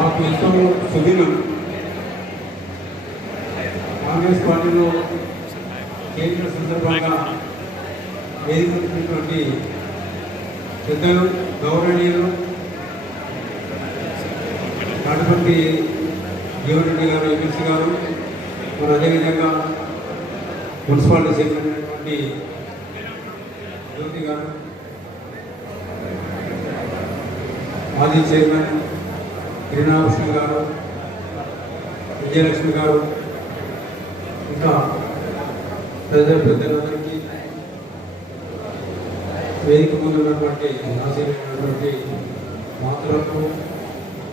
మాకు ఎంతో సుదీనం. కాంగ్రెస్ పార్టీలో చేరిన సందర్భంగా వేదికటువంటి పెద్దలు, గౌరవనీయులు తాటిపర్తి జీవన్రెడ్డి గారు, ఎమ్మెల్సీ గారు, మరి అదేవిధంగా మున్సిపాలిటీ సెక్రటరీ అయినటువంటి జ్యోతి గారు, మాజీ చైర్మన్ గిరినాభూషణ గారు, విజయలక్ష్మి గారు, ఇంకా పెద్దలందరికీ వేదిక ముందు ఉన్నటువంటి ఆశీర్వైనటువంటి మాతృలకు,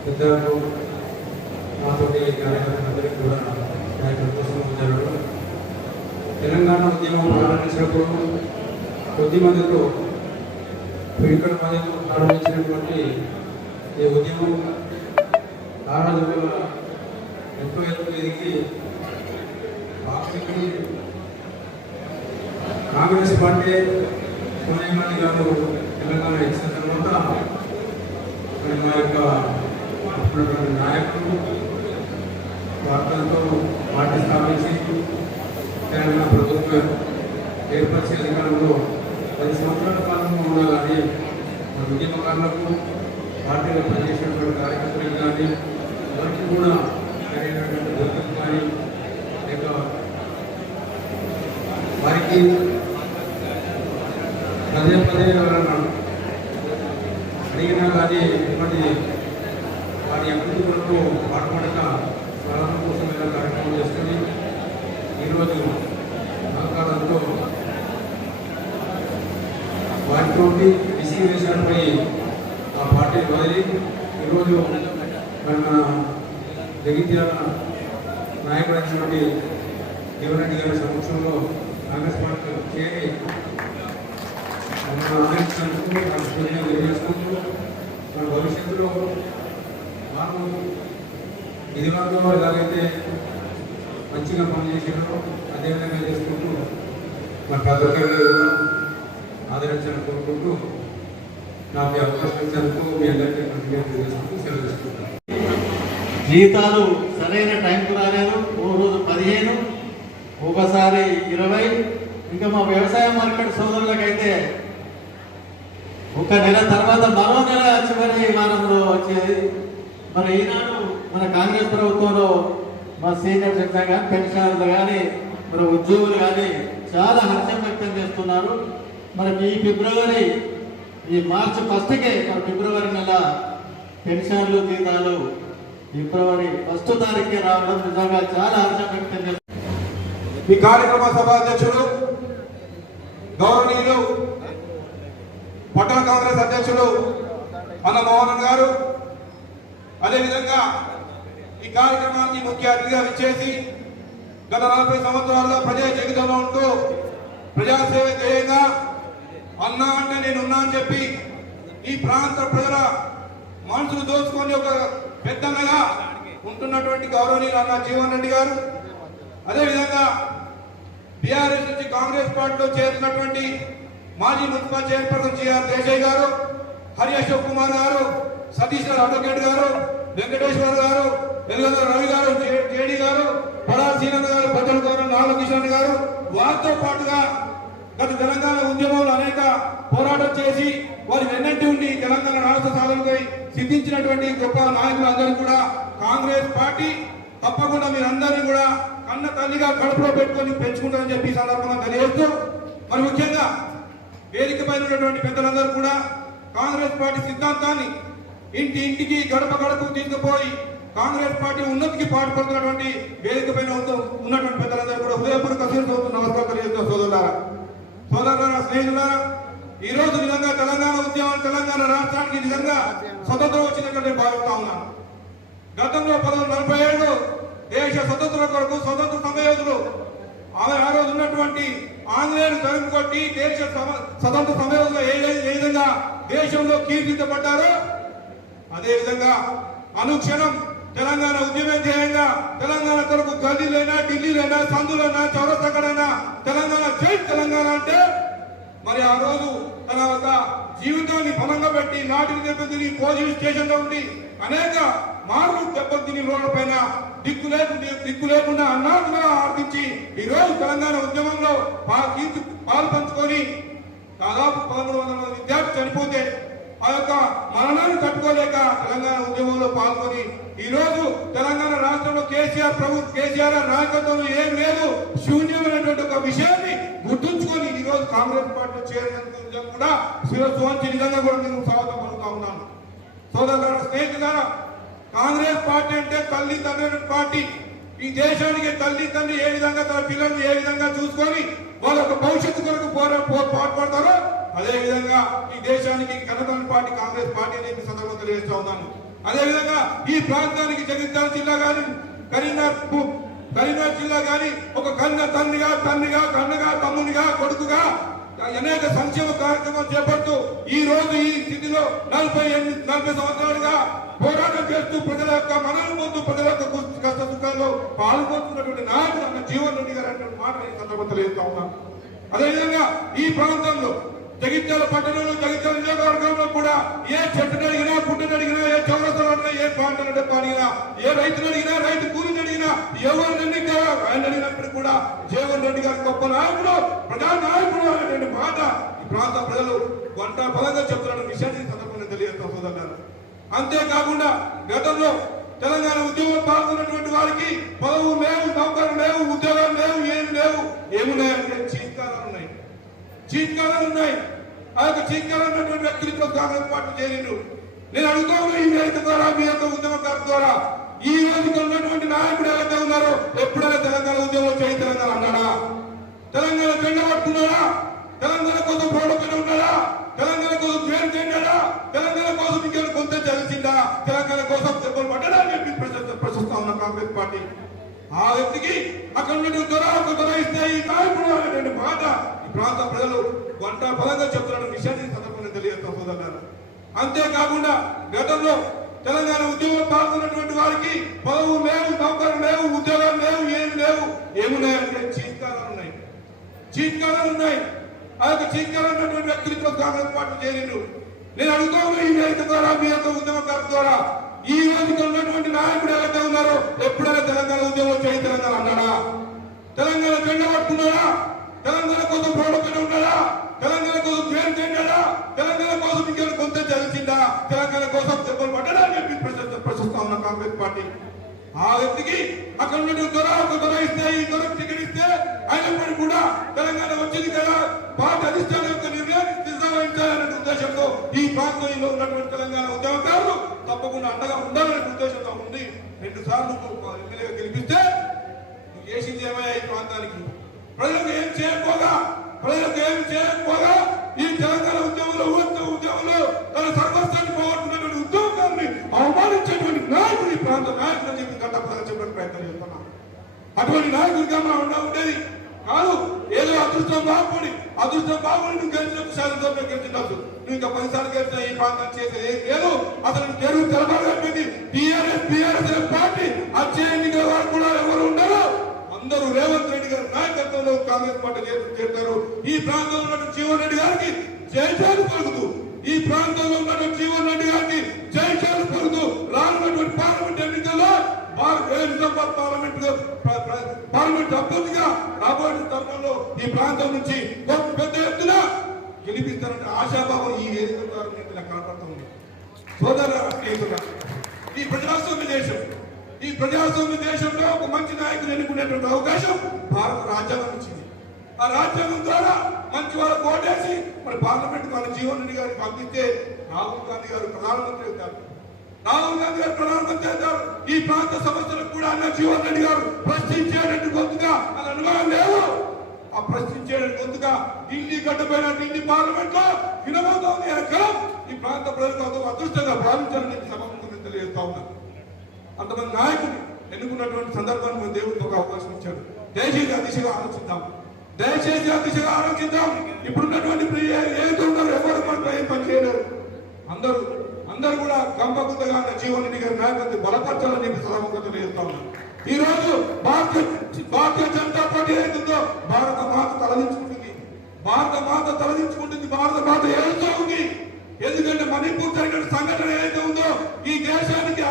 పెద్దలకు, నాతోటి కార్యకర్తలందరికీ కూడా జరగడం. తెలంగాణ ఉద్యమం ప్రారంభించినప్పుడు కొద్ది మందితో ఇక్కడ మధ్యలో ప్రారంభించినటువంటి ఈ ఉద్యమం కారణాల ఎక్కువ ఎదిగి కాంగ్రెస్ పార్టీ సోనియా గాంధీ గారు తెలంగాణ ఇచ్చిన తర్వాత మా యొక్క నాయకులు వార్తలతో పార్టీ స్థాపించి తెలంగాణ ప్రభుత్వం ఏర్పరిచే అధికారంలో 10 సంవత్సరాల కాలంలో ఉన్నా కానీ ఉద్యమకారులకు పార్టీలో పనిచేసినటువంటి కార్యకర్తలకు కానీ వారికి కూడా సరైనటువంటి దొరకదు కానీ లేక వారికి పదే అడిగినా కానీ ఇటువంటి వారి అభివృద్ధి కొరకు పాటుపడక స్వలాభం కోసం ఇలా కార్యక్రమం చేసుకుని ఈరోజు సహకారంతో వారితో విసివేశాలపై ఆ పార్టీ వదిలి ఈరోజు మరి మన జగిత్యాల నాయకుడైనటువంటి జీవన్రెడ్డి గారి సమక్షంలో కాంగ్రెస్ పార్టీ చేరి తెలియజేసుకుంటూ మన భవిష్యత్తులో మనం ఇది వరకు ఎలాగైతే మంచిగా పనిచేసారో అదేవిధంగా చేసుకుంటూ మన ప్రతి ఒక్కరిని ఆదరించాలని కోరుకుంటూ నాకు అవకాశం ఇచ్చినందుకు మీ అందరికీ తెలియజేసుకుంటూ సెలవు తీసుకుంటాను. జీతాలు సరైన టైంకు రాలేదు. ఓ రోజు 15, ఒకసారి 20. ఇంకా మా వ్యవసాయ మార్కెట్ సోదరులకైతే ఒక నెల తర్వాత మరో నెల చివరి వారంలో వచ్చేది. మరి ఈనాడు మన కాంగ్రెస్ ప్రభుత్వంలో మా సీనియర్ సెక్టర్ కానీ, పెన్షనర్లు కానీ, మరి ఉద్యోగులు కానీ చాలా హర్షం వ్యక్తం చేస్తున్నారు. మరి ఈ మార్చి 1కే మరి ఫిబ్రవరి నెల పెన్షన్లు, జీతాలు ఫిబ్రవరి 1 తారీఖుకి రావడం నిజంగా చాలా హర్షం వ్యక్తం చేస్తున్నారు. ఈ కార్యక్రమ సభ అధ్యక్షుడు గౌరవనీయులు పట్టణ కాంగ్రెస్ అధ్యక్షుడు అన్న మోహన్ గారు, అదేవిధంగా ఈ కార్యక్రమానికి ముఖ్య అతిథిగా విచ్చేసి గత 40 సంవత్సరాలుగా ప్రజా జీవితంలో ఉంటూ ప్రజాసేవ ధ్యేయంగా అన్నా అంటే నేనున్నా అని చెప్పి ఈ ప్రాంత ప్రజల మనసులు దోచుకొని ఒక పెద్దన్నగా ఉంటున్నటువంటి గౌరవనీయులు అన్న జీవన్రెడ్డి గారు, అదేవిధంగా బీఆర్ఎస్ నుంచి కాంగ్రెస్ పార్టీలో చేరినటువంటి మాజీ మున్సిపల్ చైర్పర్సన్ జిఆర్ దేశాయ్ గారు, హరి అశోక్ కుమార్ గారు, సతీష్ అడ్వకేట్ గారు, వెంకటేశ్వర్ గారు, వెలుగంద రవి గారు, జేడి గారు, పడార్ సీనన్ గారు, బద్దల గౌరవ్, నాగ కిషన్ గారు, వారితో పాటుగా గత తెలంగాణ ఉద్యమంలో అనేక పోరాటం చేసి వారి వెన్నంటి ఉండి తెలంగాణ రాష్ట్ర సాధనకై సిద్ధించినటువంటి గొప్ప నాయకులందరూ కూడా కాంగ్రెస్ పార్టీ తప్పకుండా మీరందరినీ కూడా కన్న తల్లిగా కడుపులో పెట్టుకొని పెంచుకుంటారని చెప్పి సందర్భంగా తెలియజేస్తూ, మరి ముఖ్యంగా వేదిక పైన ఉన్నటువంటి పెద్దలందరూ కూడా కాంగ్రెస్ పార్టీ సిద్ధాంతాన్ని ఇంటికి గడప గడపకు తీసుకుపోయి కాంగ్రెస్ పార్టీ ఉన్నతికి పాటుపడుతున్నటువంటి వేదిక పైన ఉన్నటువంటి పెద్దలందరూ కూడా హృదయపూర్వక నమస్కారం తెలియజేస్తూ సోదరులారా, స్నేహితులారా, ఈ రోజు నిజంగా తెలంగాణ ఉద్యమం, తెలంగాణ రాష్ట్రానికి నిజంగా స్వతంత్రం వచ్చినట్టు భావిస్తా ఉన్నాను. గతంలో 1947 దేశ స్వతంత్రం కొరకు స్వతంత్ర సమయోధులు ఆ రోజు ఉన్నటువంటి ఆంగ్లేయులు తరిమి కొట్టి దేశ స్వతంత్ర సమయోధులు ఏ విధంగా దేశంలో కీర్తించబడ్డారో అదేవిధంగా అనుక్షణం తెలంగాణ ఉద్యమం ధ్యేయంగా తెలంగాణ కొరకు గల్లీలైనా, ఢిల్లీలైనా, సందులైనా, చౌరస్తకడైనా తెలంగాణ జై తెలంగాణ అంటే మరి ఆ రోజు తన ఒక జీవితాన్ని బలంగా పెట్టి నాటికి దెబ్బతిని పోలీస్ స్టేషన్ లో ఉండి అనేక మార్లు దెబ్బతిని రోడ్ల పైన దిక్కు లేకుండా అన్నార్థంగా ఆర్పించి ఈ రోజు తెలంగాణ ఉద్యమంలో పాలు పంచుకొని దాదాపు 1100 మంది విద్యార్థులు చనిపోతే ఆ యొక్క మరణాన్ని తట్టుకోలేక తెలంగాణ ఉద్యమంలో పాల్గొని ఈ రోజు తెలంగాణ రాష్ట్రంలో కేసీఆర్ నాయకత్వంలో ఏం లేదు, శూన్యమైనటువంటి ఒక విషయాన్ని గుర్తుంచుకొని ఈ రోజు కాంగ్రెస్ పార్టీలో చేరినందుకు కూడా శిరస్సు వంచి నిజంగా కూడా నేను స్వాగతం పలుకుతా ఉన్నాను. సోదరులారా, స్నేహితులారా, కాంగ్రెస్ పార్టీ అంటే తల్లి తండ్రి పార్టీ. ఈ దేశానికి తల్లి తండ్రి ఏ విధంగా తన పిల్లల్ని ఏ విధంగా చూసుకొని వాళ్ళ యొక్క భవిష్యత్తు కొరకు పాటుపడతారో అదే విధంగా ఈ దేశానికి కన్నతండ్రి పార్టీ కాంగ్రెస్ పార్టీ అనేది సందర్భంగా తెలియజేస్తా ఉన్నాను. అదేవిధంగా ఈ ప్రాంతానికి జగిత్యాల జిల్లా కానీ కరీంనగర్ జిల్లా కానీ ఒక కన్న తండ్రిగా కన్నగా తమ్మునిగా కొడుకుగా అనేక సంక్షేమ కార్యక్రమాలు చేపడుతూ ఈ రోజు ఈ స్థితిలో 40 సంవత్సరాలుగా పోరాటం చేస్తూ ప్రజల యొక్క మనల్ని పొందుతూ ప్రజల యొక్క కష్ట సుఖాల్లో పాల్గొంటున్నటువంటి నాయకుడు అన్న జీవన్ రెడ్డి గారు అనే మాట ఈ సందర్భంగా తెలియజేస్తా ఉన్నాను. అదేవిధంగా ఈ ప్రాంతంలో జగిత్యాల పట్టణంలో జగిత్యాల నియోజకవర్గంలో కూడా ఏ చెట్టును అడిగినా పుట్టును అడిగినా ఏ చౌరస్తలు అడిగినా ఏ ప్రాంతాన్ని అడిగినా ఏ రైతును అడిగినా రైతు కూలిని అడిగినా ఎవరిని ఆయన అడిగినప్పుడు కూడా జీవన్ రెడ్డి గారి గొప్ప నాయకుడు ప్రజా నాయకుడు అనేటువంటి మాట ఈ ప్రాంత ప్రజలు వంట బలంగా చెప్తున్న విషయాన్ని సందర్భంగా తెలియజేస్తాం సోదరులారా. అంతేకాకుండా గతంలో తెలంగాణ ఉద్యోగంలో పాల్గొన్నటువంటి వారికి పదవులు లేవు, నౌకర్లు లేవు, ఉద్యోగాలు లేవు, ఏమున్నాయంటే చీత్కారాలు ఉన్నాయి. ఆ యొక్క చీత్కారాలు ఉన్నటువంటి వ్యక్తులు ఇప్పుడు కాంగ్రెస్ పార్టీ చేరిండు. నేను అడుగుతా ఉన్నా ఈ వేదిక ద్వారా మీ యొక్క ఉద్యమకారుల ద్వారా ఈ రోజు ఉన్నటువంటి నాయకుడు ఎవరైతే ఉన్నారో ఎప్పుడైనా తెలంగాణ ఉద్యమంలో చేయి తెలంగాణ అన్నాడా? తెలంగాణ జెండా పట్టుకున్నాడా? తెలంగాణ కోసం పోరాటం ఉన్నాడా? తెలంగాణ కోసం పేరు చెందాడా? తెలంగాణ కోసం ఇంకేమైనా కొంత తెలిసిందా? తెలంగాణ కోసం దెబ్బలు పడ్డా అని చెప్పి ప్రశ్నిస్తా ఉన్న కాంగ్రెస్ పార్టీ ఆ వ్యక్తికి అక్కడ నుండి ఇస్తే ఈ నాయకుడు అనేటువంటి మాట ఈ ప్రాంత ప్రజలు వంట బలంగా చెప్తున్న విషయాన్ని సందర్భంగా తెలియజేస్తాం సోదరులారా. అంతేకాకుండా గతంలో తెలంగాణ ఉద్యోగంలో పాల్గొన్నటువంటి వారికి పదవులు లేవు, నౌకర్లు లేవు, ఉద్యోగాలు లేవు, ఏమున్నాయంటే చీత్కారాలు ఉన్నాయి. ఆ యొక్క చీత్కారాలు ఉన్నటువంటి వ్యక్తులు ఇప్పుడు కాంగ్రెస్ పార్టీ చేరిండు. నేను అడుగుతా ఉన్నా ఈ వేదిక ద్వారా మీ యొక్క ఉద్యమకారుల ద్వారా ఈ రోజుకి ఉన్నటువంటి నాయకుడు ఎవరైతే ఉన్నారో ఎప్పుడైనా తెలంగాణ ఉద్యమంలో చేయి తెలంగాణ అన్నాడా? తెలంగాణ జెండా పట్టుకున్నాడా? తెలంగాణ కోసం పోరాటం ఉన్నాడా? తెలంగాణ కోసం పేరు చెందాడా? తెలంగాణ కోసం ఇంకేమైనా కొంత తెలిసిందా? తెలంగాణ కోసం దెబ్బలు పడ్డా అని చెప్పి ప్రశ్నిస్తా ఉన్న కాంగ్రెస్ పార్టీ ఆ వ్యక్తికి అక్కడ నుండి ఇస్తే ఈ టికెట్ ఇస్తే అయినప్పటికీ కూడా తెలంగాణ వచ్చింది కదా పార్టీ అధిష్టానం యొక్క నిర్ణయాన్ని నిర్వహించాలనే ఉద్దేశంతో ఈ ప్రాంతంలో ఉన్నటువంటి తెలంగాణ ఉద్యమకారులు తప్పకుండా అండగా ఉండాలనే ఉద్దేశంతో ఉండి 2 సార్లు ఎమ్మెల్యేగా గెలిపిస్తే చేసింది ఏమయ్యా ఈ ప్రాంతానికి? ప్రజలకు ఏం చేయకపోగా ఈ తెలంగాణ ఉద్యమంలో తన సర్వస్వాన్ని పోగొట్టుకున్నటువంటి ఉద్యోగాన్ని అవమానించేటువంటి నాయకుడు ఈ ప్రాంత నాయకుడు అని చెప్పి గంటపరంగా చెప్పడానికి ప్రయత్నం చేస్తున్నాం. అటువంటి నాయకుడిగా మనం ఉండేది కాదు. ఏదో అదృష్టం బాగుపడి నువ్వు గెలిచినప్పుడు శాతంతో గెలిచినప్పుడు నువ్వు ఇంకా 10 సార్లు గెలిచిన ఈ ప్రాంతం చేసేది ఏం లేదు. అసలు తెలుగు తెలబడి టీఆర్ఎస్ పార్టీ వచ్చే ఎన్నికల వారు కూడా ఎవరు ఉండరు. అందరూ రేవంత్ రెడ్డి గారి నాయకత్వంలో కాంగ్రెస్ పార్టీ చేస్తారు. ఈ ప్రాంతంలో ఉన్న జీవన్ రెడ్డి గారికి జైశాలు పలుకుతూ రానున్నటువంటి పార్లమెంట్ ఎన్నికల్లో పార్లమెంట్ అభ్యర్థిగా రాబోయే తరుణంలో ఈ ప్రాంతం నుంచి పెద్ద ఎత్తున గెలిపిస్తారంటే ఆశాభావం ఈ వేదిక ద్వారా నాకు కనపడుతుంది. సోదరులారా, ఈ ప్రజాస్వామ్య దేశంలో ఒక మంచి నాయకులు ఎన్నుకునేటువంటి అవకాశం భారత రాజ్యాంగం ఇచ్చింది. ఆ రాజ్యాంగం ద్వారా మంచి వాళ్ళకు ఓటేసి మరి పార్లమెంట్ మన జీవన్ రెడ్డి గారికి పంపిస్తే రాహుల్ గాంధీ గారు ప్రధానమంత్రి అవుతారు. ఈ ప్రాంత సమస్యలకు కూడా అన్న జీవన్ రెడ్డి గారు ప్రశ్నించేటట్టు గొంతుగా అని అనుమానం లేదు. ఆ ప్రశ్నించేటట్టు గొంతుగా ఢిల్లీ గడ్డపైన ఢిల్లీ పార్లమెంట్ లో వినబోతోంది అనే కలం ఈ ప్రాంత ప్రజలకు అదృష్టంగా భావించాలని సభాముఖంగా తెలియజేస్తా ఉన్నాను. అంతమంది నాయకుడిని ఎన్నుకున్నటువంటి సందర్భాన్ని మన దేవుడికి ఒక అవకాశం ఇచ్చాడు. దయచేసి ఆ దిశగా ఆలోచిద్దాం. ఇప్పుడున్నటువంటి ఏదైతే ఉన్నారో ఎవరు మనపై ఏం పని చేయలేరు. అందరూ కూడా గంపగుద్దగా జీవన్ రెడ్డి గారి నాయకత్వం బలపరచాలని చెప్పి సభాముఖంగా తెలియజేస్తా ఉన్నాను. ఈ రోజు భారతీయ జనతా పార్టీ ఏదైతుందో భారత మాత తలదించుకుంటుంది. భారత మాత ఏడుస్తూ ఉంది. ఎందుకంటే మణిపూర్ జరిగిన సంఘటన ఏదైతే ఉందో ఈ దేశానికి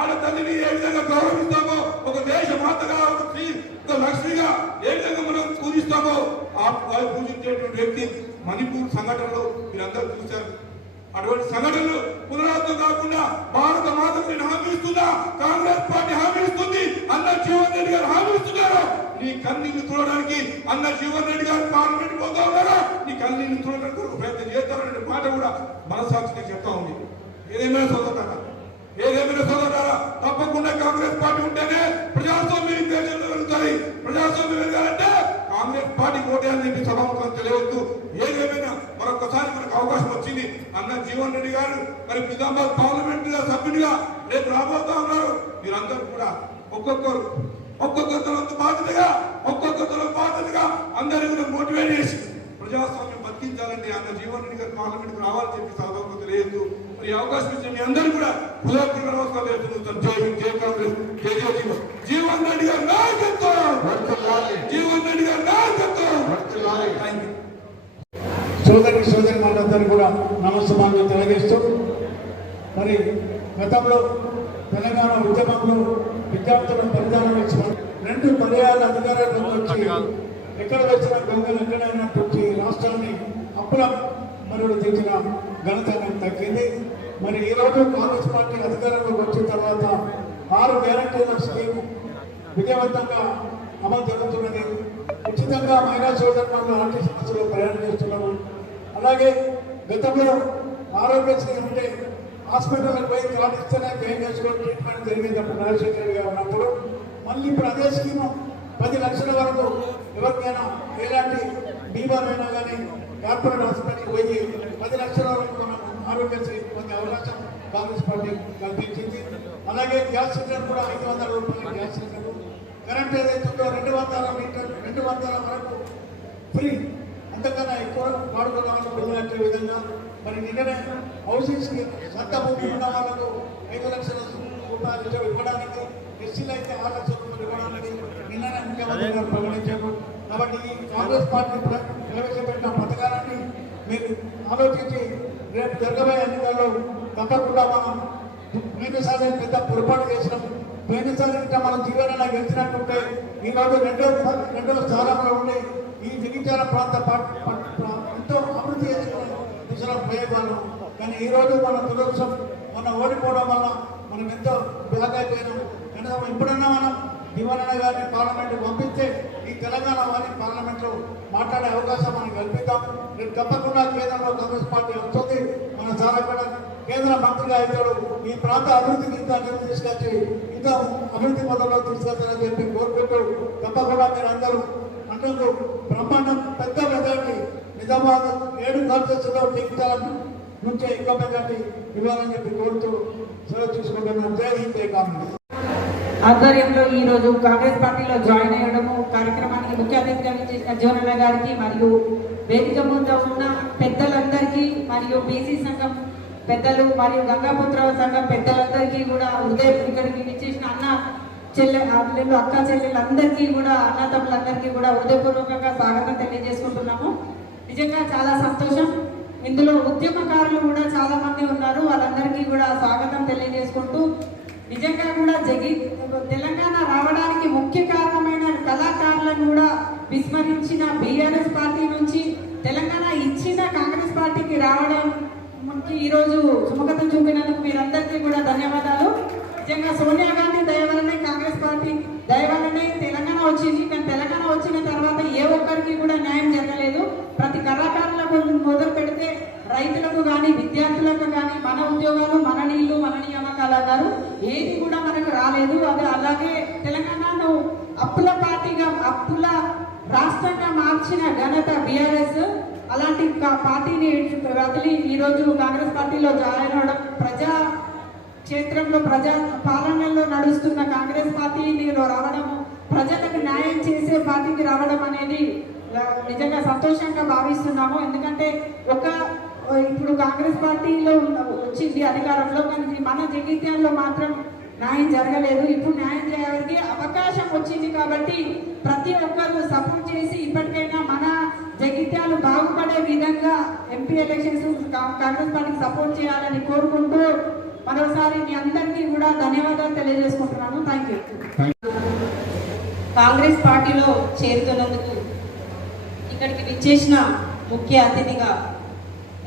ఆడతల్లిని ఏ విధంగా గౌరవిస్తామో, ఒక దేశ మాతగా, ఒక లక్ష్మిగా ఏ విధంగా మనం పూజిస్తామో ఆ పూజించేటువంటి వ్యక్తి మణిపూర్ సంఘటనలో మీరందరూ చూశారు. అటువంటి సంఘటనలు పునరావృతం కాకుండా భారత మాతకు నేను హామీ ఇస్తున్నా, కాంగ్రెస్ పార్టీ హామీ ఇస్తుంది, అన్న జీవన్ రెడ్డి గారు హామీ ఇస్తున్నారు. నీ కన్నీళ్లు చూడడానికి అన్న జీవన్ రెడ్డి గారు పార్లమెంట్ పోతా ఉన్నారా, నీ కన్నీళ్లు చూడడానికి ఒక ప్రయత్నం చేస్తారనే మాట కూడా మనసాక్షిగా చెప్తా ఉంది. ఏదేమైనా సోదరులారా తప్పకుండా కాంగ్రెస్ పార్టీ ఉంటేనే ప్రజాస్వామ్యం ఈ దేశంలో వెళ్తాయి. ప్రజాస్వామ్యం వెలగాలంటే కాంగ్రెస్ పార్టీ ఓటేయాలని చెప్పి సభాముఖం తెలియవద్దు. ఏదేమైనా మరొకసారి మనకు అవకాశం వచ్చింది. అన్న జీవన్ రెడ్డి గారు మరి నిజామాబాద్ పార్లమెంట్ సభ్యుడిగా రేపు రాబోతా ఉన్నారు. మీరందరూ కూడా ఒక్కొక్కరితో బాధ్యతగా అందరూ కూడా మోటివేట్ చేసి ప్రజాస్వామ్యం బతికించాలని అన్న జీవన్ రెడ్డి గారు పార్లమెంట్ రావాలని చెప్పి సభకు తెలియదు. మరి అవకాశం ఇచ్చిన మీ అందరూ కూడా హృదయపూర్వక నమస్కారం చేస్తున్నాను. జై హింద్, జై కాంగ్రెస్, జై జై జీవన్. జీవన్ రెడ్డి గారు నాయకత్వం, జీవన్ రెడ్డి గారు నాయకత్వం. సోదరి వాళ్ళందరూ కూడా నమస్కారం తెలియజేస్తూ, మరి గతంలో తెలంగాణ ఉద్యమంలో విద్యార్థులను పరిధానం ఇచ్చిన 2 పర్యాయాల అధికారంలోకి వచ్చి ఎక్కడ వచ్చిన గంగలు ఎక్కడైనా వచ్చి రాష్ట్రాన్ని అప్పుల మరుడు తెచ్చిన ఘనత తగ్గింది. మరి ఈరోజు కాంగ్రెస్ పార్టీ అధికారంలోకి వచ్చిన తర్వాత 6 గ్యారంటీల స్కీమ్ విజయవంతంగా అమలు జరుగుతున్నది. ఉచితంగా మహిళా సోదరులు ఆర్టీసీ బస్సులో ప్రయాణం చేస్తున్నాము. అలాగే గతంలో ఆరోగ్యశ్రీ ఉంటే హాస్పిటల్కి పోయి కార్డు ఇస్తేనే క్లెయిమ్ చేసుకొని ట్రీట్మెంట్ జరిగేది అప్పుడు రాజశేఖర రెడ్డి గారు ఉన్నప్పుడు. మళ్ళీ ఇప్పుడు అదే స్కీము 10 లక్షల వరకు ఎవరికైనా ఎలాంటి బీమారైనా కానీ కార్పొరేట్ హాస్పిటల్కి పోయి 10 లక్షల వరకు మనం ఆరోగ్యశ్రీ పొందే అవకాశం కాంగ్రెస్ పార్టీ కల్పించింది. అలాగే గ్యాస్ సిలిండర్ కూడా 500 రూపాయల గ్యాస్ సిలిండర్, కరెంట్ ఏదైతే ఉందో 200 మీటర్ 200 వరకు ఫ్రీ, అంతకన్నా ఎక్కువ వాడుకున్న వాళ్ళకు పిల్లలే విధంగా. మరి నిన్ననే హౌసింగ్ సొంత భూమి ఉన్న వాళ్ళకు 5 లక్షల రూపాయలు ఇవ్వడానికి, ఎస్సీలు అయితే 6 లక్షల రూపాయలు ఇవ్వడానికి నిన్ననే ముఖ్యమంత్రి గారు ప్రకటించారు. కాబట్టి ఈ కాంగ్రెస్ పార్టీ ప్రవేశపెట్టిన పథకాలన్నీ మీరు ఆలోచించి రేపు జరగబోయే ఎన్నికల్లో తప్పకుండా మనం పోయినసారి పెద్ద పొరపాటు చేసినాం. పోయినసారి ఇంకా మనం జీవనంగా గెలిచినట్టుంటే ఈరోజు రెండవ స్థానంలో ఉండి ఈ జగిత్యాల ప్రాంత ఎంతో అభివృద్ధి చేసుకుని దిశలో పోయేవాళ్ళం. కానీ ఈరోజు మన దురదృష్టం, మన ఓడిపోవడం వల్ల మనం ఎంతో బ్యాక్ అయిపోయినాం. కనీసం ఎప్పుడన్నా మనం దివాన గారిని పార్లమెంట్కి పంపిస్తే ఈ తెలంగాణ వారిని పార్లమెంట్లో మాట్లాడే అవకాశం మనం కల్పిద్దాం. రేపు తప్పకుండా కేంద్రంలో కాంగ్రెస్ పార్టీ వస్తుంది. మన చాలా కూడా కేంద్ర మంత్రిగా అవుతాడు. ఈ ప్రాంత అభివృద్ధికి ఇంకా నిధులు తీసుకొచ్చి ఇంకా అభివృద్ధి మొదల్లో తీసుకొస్తారని చెప్పి కోరుకుంటూ తప్పకుండా మీరు అందరూ అంటూ బ్రహ్మాండం పెద్ద మెజార్టీ నిజామాబాద్ 7 కాన్స్టిట్యూన్సీలో దిగుతాల నుంచే ఎక్కువ మెజార్టీ ఇవ్వాలని చెప్పి కోరుతూ సెలవు తీసుకుంటున్నాను. జై హింద్, జై కాంగ్రెస్. ఆధ్వర్యంలో ఈరోజు కాంగ్రెస్ పార్టీలో జాయిన్ అయ్యడము కార్యక్రమానికి ముఖ్య అతిథిగా చేసిన జీవనన్న గారికి మరియు వేదిక ముందు ఉన్న పెద్దలందరికీ మరియు బీసీ సంఘం పెద్దలు మరియు గంగాపుత్ర సంఘం పెద్దలందరికీ కూడా ఇక్కడికి ఇచ్చేసిన అక్క చెల్లెలందరికీ కూడా అన్నతమ్ములందరికీ కూడా హృదయపూర్వకంగా స్వాగతం తెలియజేసుకుంటున్నాము. నిజంగా చాలా సంతోషం. ఇందులో ఉద్యమకారులు కూడా చాలా మంది ఉన్నారు. వాళ్ళందరికీ కూడా స్వాగతం తెలియజేసుకుంటూ నిజంగా కూడా తెలంగాణ రావడానికి ముఖ్య కారణమైన కళాకారులను కూడా విస్మరించిన బీఆర్ఎస్ పార్టీ నుంచి తెలంగాణ ఇచ్చిన కాంగ్రెస్ పార్టీకి రావడం ఈరోజు సుముఖత చూపినందుకు మీరందరికీ కూడా ధన్యవాదాలు. నిజంగా సోనియా గాంధీ దయ వల్లనే కాంగ్రెస్ పార్టీ దయ వల్లనే తెలంగాణ వచ్చింది. కానీ తెలంగాణ వచ్చిన తర్వాత ఏ ఒక్కరికి కూడా న్యాయం జరగలేదు. ప్రతి కళాకారులకు మొదలు పెడితే రైతులకు కానీ విద్యార్థులకు కానీ మన ఉద్యోగాలు, మన నీళ్లు, మన నియామకాలు అన్నారు. ఏది కూడా మనకు రాలేదు. అది అలాగే తెలంగాణను అప్పుల పార్టీగా, అప్పుల రాష్ట్రంగా మార్చిన ఘనత బీఆర్ఎస్. అలాంటి పార్టీని వదిలి ఈరోజు కాంగ్రెస్ పార్టీలో జాయిన్ అవడం, ప్రజా క్షేత్రంలో ప్రజా పాలనలో నడుస్తున్న కాంగ్రెస్ పార్టీని రావడం, ప్రజలకు న్యాయం చేసే పార్టీకి రావడం అనేది నిజంగా సంతోషంగా భావిస్తున్నాము. ఎందుకంటే ఇప్పుడు కాంగ్రెస్ పార్టీలో వచ్చింది అధికారంలో, కానీ మన జగిత్యాలలో మాత్రం న్యాయం జరగలేదు. ఇప్పుడు న్యాయం చేయడానికి అవకాశం వచ్చింది కాబట్టి ప్రతి ఒక్కరు సపోర్ట్ చేసి ఇప్పటికైనా మన జగిత్యాలు బాగుపడే విధంగా ఎంపీ ఎలక్షన్స్ కాంగ్రెస్ పార్టీకి సపోర్ట్ చేయాలని కోరుకుంటూ మరోసారి మీ అందరికీ కూడా ధన్యవాదాలు తెలియజేసుకుంటున్నాను. Thank you. కాంగ్రెస్ పార్టీలో చేరుతున్నందుకు ఇక్కడికి విచ్చేసిన ముఖ్య అతిథిగా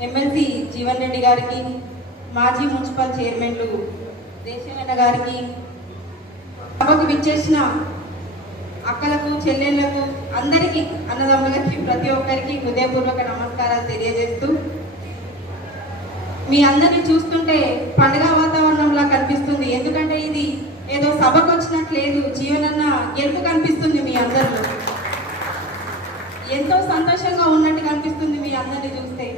ఎమ్మెల్సీ జీవన్ రెడ్డి గారికి, మాజీ మున్సిపల్ చైర్మన్లు దేశమన్న గారికి, సభకు విచ్చేసిన అక్కలకు, చెల్లెళ్లకు, అందరికీ, అన్నదమ్ములకి, ప్రతి ఒక్కరికి హృదయపూర్వక నమస్కారాలు తెలియజేస్తూ, మీ అందరినీ చూస్తుంటే పండుగ వాతావరణంలా కనిపిస్తుంది. ఎందుకంటే ఇది ఏదో సభకు వచ్చినట్లేదు, జీవనన్న గెలుపు కనిపిస్తుంది. మీ అందరిలో ఎంతో సంతోషంగా ఉన్నట్టు కనిపిస్తుంది మీ అందరినీ చూస్తే.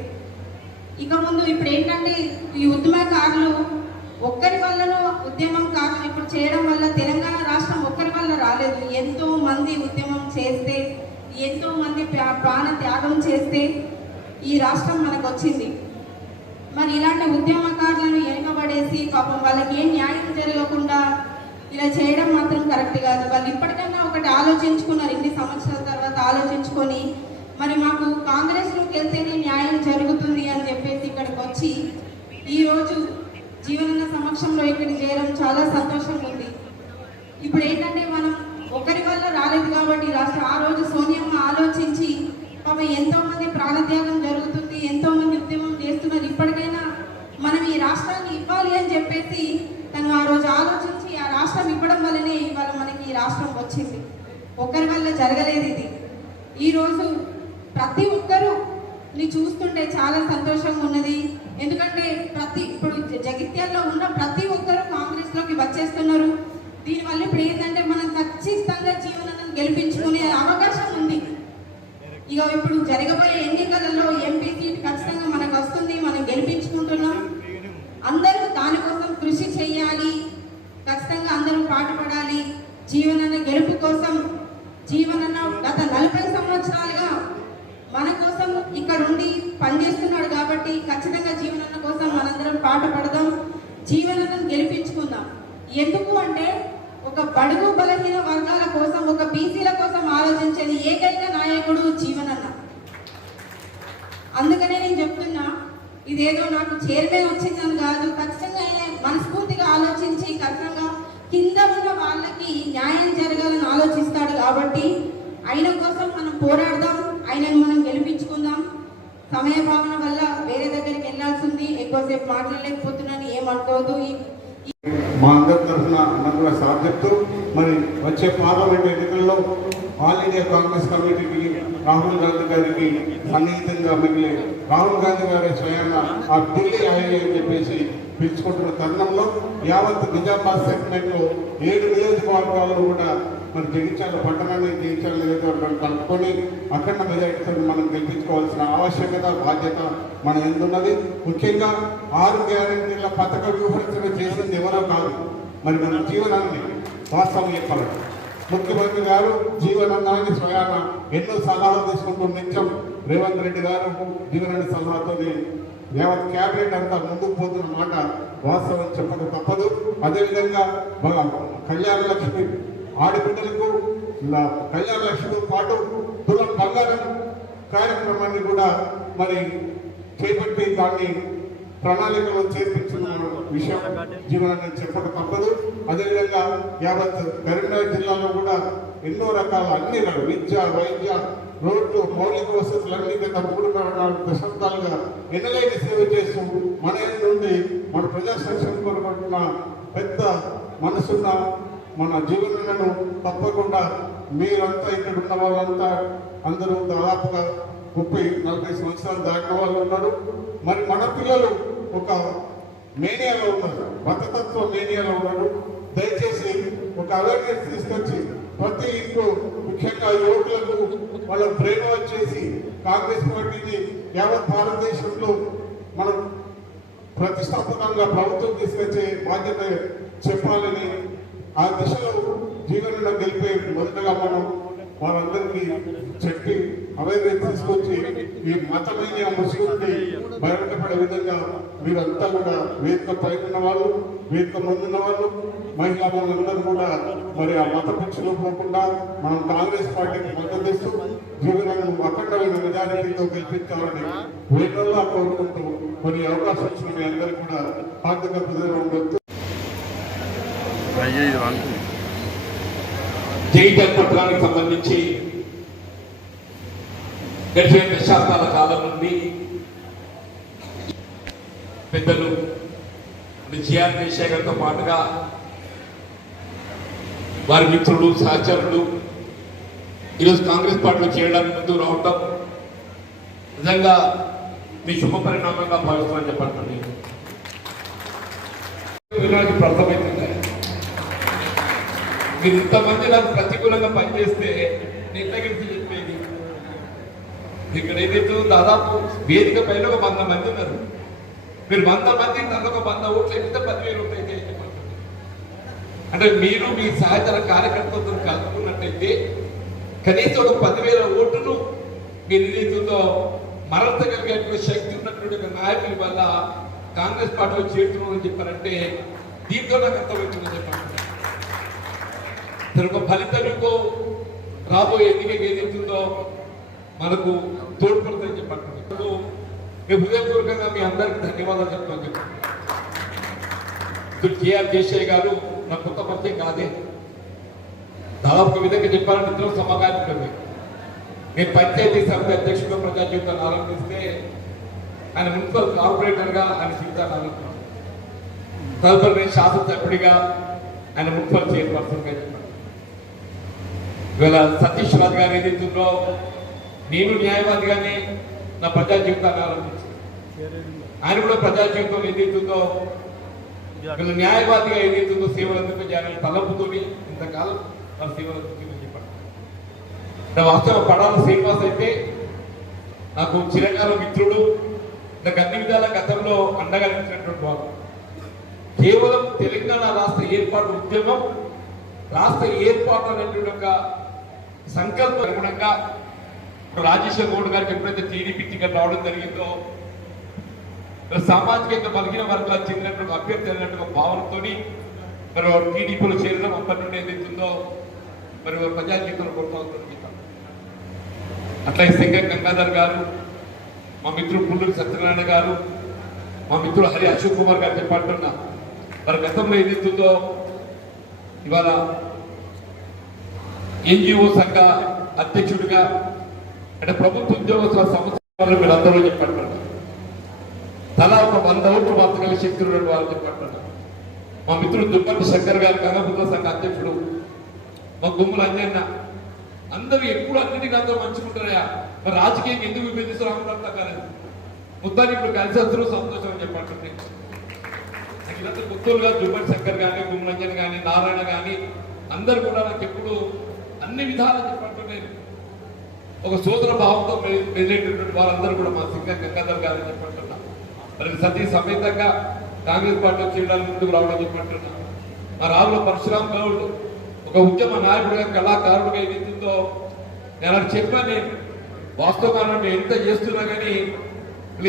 ఇక ముందు ఇప్పుడు ఏంటంటే ఈ ఉద్యమకారులు ఒక్కరి వల్లనో ఉద్యమం కాదు ఇప్పుడు చేయడం వల్ల తెలంగాణ రాష్ట్రం ఒక్కరి వల్ల రాలేదు. ఎంతో మంది ఉద్యమం చేస్తే, ఎంతో మంది ప్రాణ త్యాగం చేస్తే ఈ రాష్ట్రం మనకు వచ్చింది. మరి ఇలాంటి ఉద్యమకారులను వెనుకబడేసి పాపం వాళ్ళకి ఏం న్యాయం జరగకుండా ఇలా చేయడం మాత్రం కరెక్ట్ కాదు. వాళ్ళు ఇప్పటికైనా ఒకటి ఆలోచించుకున్నారు, ఇన్ని సంవత్సరాల తర్వాత ఆలోచించుకొని మరి మాకు కాంగ్రెస్లోకి వెళ్తేనే న్యాయం జరుగుతుంది అని చెప్పేసి ఇక్కడికి వచ్చి ఈరోజు జీవనన్న సమక్షంలో ఇక్కడికి చేయడం చాలా సంతోషంగా ఉంది. ఇప్పుడు ఏంటంటే మనం ఒకరి వల్ల రాలేదు కాబట్టి రాష్ట్రం ఆ రోజు సోనియమ్మ ఆలోచించి పాపం ఎంతో మంది ప్రాణత్యాగం జరుగుతుంది, ఎంతో మంది ఉద్యమం చేస్తున్నారు, ఇప్పటికైనా మనం ఈ రాష్ట్రాన్ని ఇవ్వాలి అని చెప్పేసి తను ఆ రోజు ఆలోచించి ఆ రాష్ట్రం ఇవ్వడం వల్లనే ఇవాళ మనకి ఈ రాష్ట్రం వచ్చింది. ఒకరి వల్ల జరగలేదు ఇది. ఈరోజు ప్రతి ఒక్కరుని చూస్తుంటే చాలా సంతోషంగా ఉన్నది. ఎందుకంటే ఇప్పుడు జగిత్యాల్లో ఉన్న ప్రతి ఒక్కరు కాంగ్రెస్లోకి వచ్చేస్తున్నారు. దీనివల్ల ఇప్పుడు ఏంటంటే మనం ఖచ్చితంగా జీవనాన్ని గెలిపించుకునే అవకాశం ఉంది. ఇక ఇప్పుడు జరగబోయే ఎన్నికలలో ఎంపీ సీట్ ఖచ్చితంగా మనకు వస్తుంది, మనం గెలిపించుకుంటున్నాం. అందరూ దానికోసం కృషి చేయాలి, ఖచ్చితంగా అందరూ పాటుపడాలి. జీవనన్న గెలుపు కోసం జీవనన్న గత 40 సంవత్సరాలుగా మన కోసం ఇక్కడ ఉండి పనిచేస్తున్నాడు కాబట్టి ఖచ్చితంగా జీవనన్న కోసం మనందరం పాటుపడదాం, జీవనన్నను గెలిపించుకుందాం. ఎందుకు అంటే ఒక బడుగు బలహీన వర్గాల కోసం, ఒక బీసీల కోసం ఆలోచించేది ఏకైక నాయకుడు జీవనన్న. అందుకనే నేను చెప్తున్నా, ఇదేదో నాకు చైర్మన్ వచ్చిందని కాదు, ఖచ్చితంగా మనస్ఫూర్తిగా ఆలోచించి ఖచ్చితంగా కింద ఉన్న వాళ్ళకి న్యాయం జరగాలని ఆలోచిస్తాడు కాబట్టి ఆయన కోసం మనం పోరాడదాం, ఆయనను మనం గెలిపించుకుందాం. సమయ భావన వల్ల వేరే దగ్గరికి వెళ్ళాల్సింది, ఎక్కువసేపు మాట్లాడలేకపోతున్నాను, ఏమనుకోవద్దు. మా అందరి తరఫున అందరూ సార్ చెప్తూ మరి వచ్చే పార్లమెంట్ ఎన్నికల్లో ఆల్ ఇండియా కాంగ్రెస్ కమిటీకి రాహుల్ గాంధీ గారికి సన్నిహితంగా మిగిలి రాహుల్ గాంధీ గారి స్వయంగా ఆ ఢిల్లీ అయ్యి అని చెప్పేసి పిలుచుకుంటున్న తరుణంలో యావత్ నిజామాబాద్ సెగ్మెంట్లో 7 నియోజకవర్గాల్లో కూడా మరి జగిత్యాల పట్టణాన్ని, జగిత్యాల నియోజకవర్గాన్ని కలుపుకొని అఖండ మెజారిటీతో మనం గెలిపించుకోవాల్సిన ఆవశ్యకత, బాధ్యత మన ఎందున్నది. ముఖ్యంగా 6 గ్యారెంటీల పథక వ్యూహరచన చేసింది ఎవరో కాదు, మరి మన జీవనాన్ని వాస్తవం చెప్పాలి. ముఖ్యమంత్రి గారు జీవనాన్ని స్వయాన ఎన్నో సలహాలు తీసుకుంటూ నిత్యం రేవంత్ రెడ్డి గారు జీవనాన్ని సలహాతో యావత్ క్యాబినెట్ అంతా ముందుకు పోతున్న మాట వాస్తవం చెప్పడం తప్పదు. అదేవిధంగా మన కళ్యాణ లక్ష్మి ఆడబిడ్డలకు కళ్యాణ లక్ష్మితో పాటు తులం బంగారం కార్యక్రమాన్ని కూడా మరి చేపట్టి దాన్ని ప్రణాళికలో చేర్పించిన విషయం జీవనాన్ని చెప్పక తప్పదు. అదేవిధంగా యావత్ కరీంనగర్ జిల్లాలో కూడా ఎన్నో రకాల అన్ని విద్య, వైద్య, రోడ్లు, మౌలిక వసతులన్నీ గత 3-4 దశాబ్దాలుగా ఎన్నలేని సేవ చేస్తూ మన నుండి మన ప్రజా సంక్షేమం కోరుకుంటున్న పెద్ద మనసున్న మన జీవనను తప్పకుండా మీరంతా ఇక్కడ ఉన్న వాళ్ళంతా అందరూ దాదాపుగా 30-40 సంవత్సరాలు దాటిన వాళ్ళు ఉన్నారు. మరి మన పిల్లలు ఒక మేనియాలో ఉన్నారు, మతతత్వ మేనియాలో ఉన్నారు. దయచేసి ఒక అవేర్నెస్ తీసుకొచ్చి ప్రతి ఇంట్లో ముఖ్యంగా యువకులకు వాళ్ళ బ్రెయిన్ వాష్ చేసి కాంగ్రెస్ పార్టీని యావత్ భారతదేశంలో మనం ప్రతిష్టాత్మకంగా ప్రభుత్వం తీసుకొచ్చే బాధ్యత చెప్పాలని ఆ దిశలో జీవనంలో గెలిపే మొదటగా మనం వారందరికీ చెప్పి అవేర్నెస్ తీసుకొచ్చి ఈ మతమైన ముసుగుని బయటపడే విధంగా మీరంతా కూడా వేదిక పైన ఉన్న వాళ్ళు, వేదిక ముందున్న వాళ్ళు, మహిళా వాళ్ళందరూ కూడా మరి ఆ మత పిచ్చిలో పోకుండా మనం కాంగ్రెస్ పార్టీకి మద్దతు ఇస్తూ జీవనాన్ని అఖండమైన మెజారిటీతో గెలిపించాలని వేదల్లా కోరుకుంటూ మరి అవకాశం ఇచ్చిన మీ అందరికీ కూడా హార్దిక హృదయపూర్వక జైటల్ పట్టణానికి సంబంధించి గడిచిన దశాబ్దాల కాలం నుండి పెద్దలు జిఆర్ కేశయ్య గారితో పాటుగా వారి మిత్రులు సహచరులు ఈరోజు కాంగ్రెస్ పార్టీలో చేయడానికి ముందుకు రావటం నిజంగా మీ శుభ పరిణామంగా భావిస్తామని చెప్పండి. అర్థమవుతుంది మీరు ఇంతమంది నాకు ప్రతికూలంగా పనిచేస్తే నేను దగ్గరికి చెప్పేది ఇక్కడ ఏదైతే దాదాపు వేదిక పైన ఒక 100 మంది ఉన్నారు. మీరు 100 మంది ఒక 100 ఓట్లు ఎంత 10,000 ఓట్లు అయితే అంటే మీరు మీ సహాయతర కార్యకర్తలతో కలుపుకున్నట్టయితే కనీసం ఒక 10,000 ఓటును మీరు ఏదైతుందో మరతగలిగే శక్తి ఉన్నటువంటి ఒక నాయకుల వల్ల కాంగ్రెస్ పార్టీలో చేరుతున్నామని చెప్పారంటే దీంతో నాకు అర్థమవుతుందని చెప్పాను. ఒక ఫలితంతో రాబోయే ఎన్నిక ఏదైతుందో మనకు తోడ్పడుతుందని చెప్పండి. మేము హృదయపూర్వకంగా మీ అందరికీ ధన్యవాదాలు చెప్తాను చెప్పండి. జిఆర్ కేశయ్య గారు నా కొత్త పరిచయం కాదే, దాదాపు ఒక విధంగా చెప్పాలంటే ఇద్దరు సమకాలికమే. నేను పంచాయతీ సమితి అధ్యక్షుడిగా ప్రజా జీవితాన్ని ఆరంభిస్తే ఆయన మున్సిపల్ కార్పొరేటర్గా ఆయన జీవితాన్ని ఆరంభించాను. తదుపరి నేను శాసనసభ్యుడిగా ఆయన మున్సిపల్ చైర్పర్సన్గా చెప్పాను. ఇవాళ సతీష్ రాజు గారు ఏదైతుందో నేను న్యాయవాదిగానే నా ప్రజా జీవితాన్ని ఆరంభించాను. ఆయన కూడా ప్రజా జీవితం ఏదైతుందో వీళ్ళు న్యాయవాదిగా ఏదైతుందో సేవలు అందుకు తలపుతోని ఇంతకాలం వాళ్ళ సేవలు అందుకు చెప్పాను. వాస్తవం పడాల శ్రీనివాస్ అయితే నాకు చిరకాల మిత్రుడు, నాకు అన్ని విధాల గతంలో అండగా నిలిచినటువంటి వాడు. కేవలం తెలంగాణ రాష్ట్ర ఏర్పాటు ఉద్యమం, రాష్ట్ర ఏర్పాటు అనేటువంటి ఒక సంకల్పం అనుగుణంగా రాజేశ్వర గౌడ్ గారికి ఎప్పుడైతే టీడీపీ టికెట్ రావడం జరిగిందో సామాజిక బలహీన వర్గాలకు చెందినటువంటి అభ్యర్థి అనేటువంటి భావనతో మరి టీడీపీలో చేరడం అప్పటి నుండి ఏదైతుందో మరి ప్రజా జీవితంలో కొనసాగుతుంది. అట్లా సింగర్ గంగాధర్ గారు, మా మిత్రుడు పుల్లూరి సత్యనారాయణ గారు, మా మిత్రుడు హరి అశోక్ కుమార్ గారు చెప్పంటున్నా మరి గతంలో ఏదైతుందో ఇవాళ ఎన్జిఓ సంఘ అధ్యక్షుడిగా అంటే ప్రభుత్వ ఉద్యోగస్తుల సంస్థలు మీరు అందరూ చెప్పంటున్నారు. తలా ఒక 100 ఓట్లు మార్చగల శక్తులు వాళ్ళు చెప్పంటున్నారు. మా మిత్రుడు దుప్పటి శంకర్ గారు గంగపుత్ర సంఘ అధ్యక్షుడు, మా గుమ్ముల అంజన్న, అందరూ ఎప్పుడు అన్నిటికీ అందరూ మంచుకుంటారయా. మరి రాజకీయం ఎందుకు విభేదిస్తారు అనుకుంటా కానీ మొత్తాన్ని ఇప్పుడు కలిసి వస్తారు సంతోషం అని చెప్పండి. ఇదంతా గుర్తులుగా దుప్పటి శంకర్ కానీ, గుమ్ములంజన్ కానీ, నారాయణ కానీ అందరూ కూడా నాకు ఎప్పుడు అన్ని విధాలు చెప్పంటున్నాను. ఒక సోదర భావంతో వెళ్ళేటటువంటి వాళ్ళందరూ కూడా మా సింగర్ గంగాధర్ గారు చెప్పంటున్నా. మరి సతీ సమేతంగా కాంగ్రెస్ పార్టీలో చేయడానికి ముందుకు రావడం చెప్పంటున్నా. మా రావుల పరశురామ్ గౌడ్ ఒక ఉద్యమ నాయకుడిగా కళాకారుడిగా ఏదైతుందో నేను అలా చెప్పాను. వాస్తవంగా నేను ఎంత చేస్తున్నా కానీ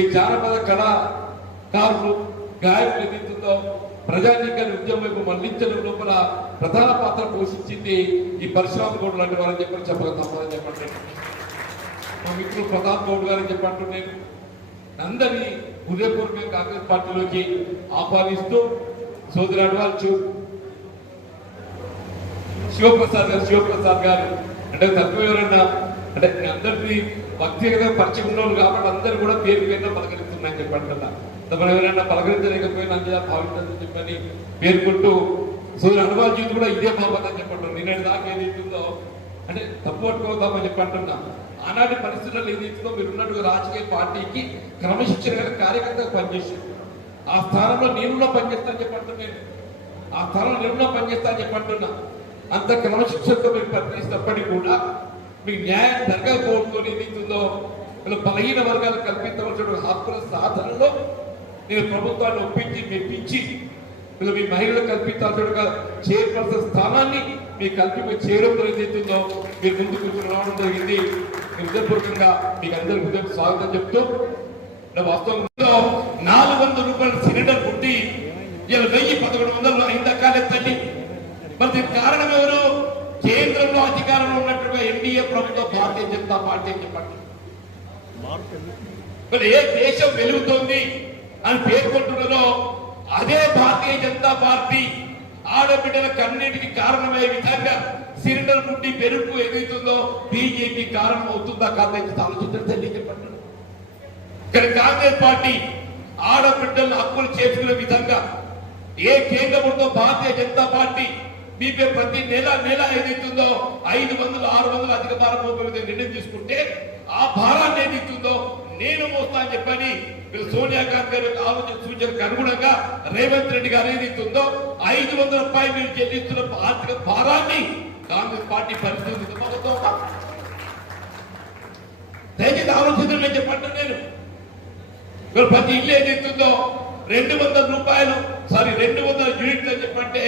ఈ జానపద కళాకారులు గాయకులు ఏదైతుందో ప్రజానీకాన్ని ఉద్యమం వైపు మళ్లించడం లోపల ప్రధాన పాత్ర పోషించింది ఈ పరశురామ్ గౌడ్ లాంటి వారని చెప్పని చెప్పక తప్పదని చెప్పండి. మా మిత్రులు ప్రతాప్ గౌడ్ గారని చెప్పంటూ నేను అందరినీ హృదయపూర్వకంగా కాంగ్రెస్ పార్టీలోకి ఆహ్వానిస్తూ సోదరు అడ్వాల్ శివప్రసాద్ గారు అంటే తత్వం ఎవరన్నా అంటే అందరినీ వ్యక్తిగత పరిచయం ఉన్నవాళ్ళు కాబట్టి అందరూ కూడా పేరు పేరున పలకరిస్తున్నాయని చెప్పంటున్నా. మనం ఎవరైనా పలకరించలేకపోయినా అందులో భావించాలని చెప్పని పేర్కొంటూ సోదరు అడ్వాల్ జీవితం కూడా ఇదే భావన అని చెప్పంటున్నాం. నిన్నటి దాకా ఏదైతుందో అంటే తప్పు పట్టుకోదామని చెప్పంటున్నా. ఆనాటి పరిస్థితుల్లో ఏదైతుందో మీరు ఉన్నట్టుగా రాజకీయ పార్టీకి క్రమశిక్షణ గల కార్యకర్తగా పనిచేశారు. ఆ స్థానంలో నేనున్నా పనిచేస్తాను చెప్పంటున్నాను. ఆ స్థానంలో నేనున్నా పనిచేస్తాను చెప్పంటున్నా. అంత క్రమశిక్షణతో మీరు పనిచేసినప్పటికీ కూడా మీకు న్యాయం జరగకపోవడంతో ఏదైతుందో వీళ్ళు బలహీన వర్గాలు కల్పించవలసిన హక్కుల సాధనలో నేను ప్రభుత్వాన్ని ఒప్పించి మెప్పించి వీళ్ళు మీ మహిళలు కల్పించాల్సిన చైర్పర్సన్ స్థానాన్ని మీకు కల్పి చేరుకు ఏదైతుందో మీరు ముందుకు రావడం జరిగింది. హృదయపూర్వకంగా మీకు అందరికీ హృదయ స్వాగతం చెప్తూ, వాస్తవంలో 400 రూపాయల సిలిండర్ పుట్టి ఇలా 1000-1100 అయిందా కాలేదు తల్లి. మరి దీనికి కారణం ఎవరు? కేంద్రంలో అధికారంలో ఉన్నట్టుగా ఎన్డీఏ ప్రభుత్వం, భారతీయ జనతా పార్టీ అని చెప్పండి. మరి ఏ దేశం వెలుగుతోంది అని పేర్కొంటున్నారో అదే భారతీయ జనతా పార్టీ ఆడబిడ్డల కన్నీటికి కారణమయ్యే విధంగా సిలిండర్ పుట్టి పెరుగు ఏదైతుందో బీజేపీ కారణం అవుతుందా కాదా ఆలోచించడం తెలియజెప్పండి. కానీ కాంగ్రెస్ పార్టీ ఆడబిడ్డలను హక్కులు చేసుకునే విధంగా ఏ కేంద్ర ప్రభుత్వం భారతీయ జనతా పార్టీ మీపై ప్రతి నెల ఏదైతుందో 500-600 అధిక భారం మోపే నిర్ణయం తీసుకుంటే ఆ భారాన్ని ఏదైతుందో నేను మోస్తా అని చెప్పని సోనియా గాంధీ గారి ఆలోచన సూచనకు అనుగుణంగా రేవంత్ రెడ్డి గారు ఏదైతుందో 500 రూపాయలు మీరు చెల్లిస్తున్న ఆర్థిక భారాన్ని కాంగ్రెస్ పార్టీ పరిస్థితి దయచేసి ఆలోచించండి చెప్పండి. నేను ప్రతి ఇల్లు ఏదైతుందో 200 రూపాయలు 200 యూనిట్లు అని చెప్పంటే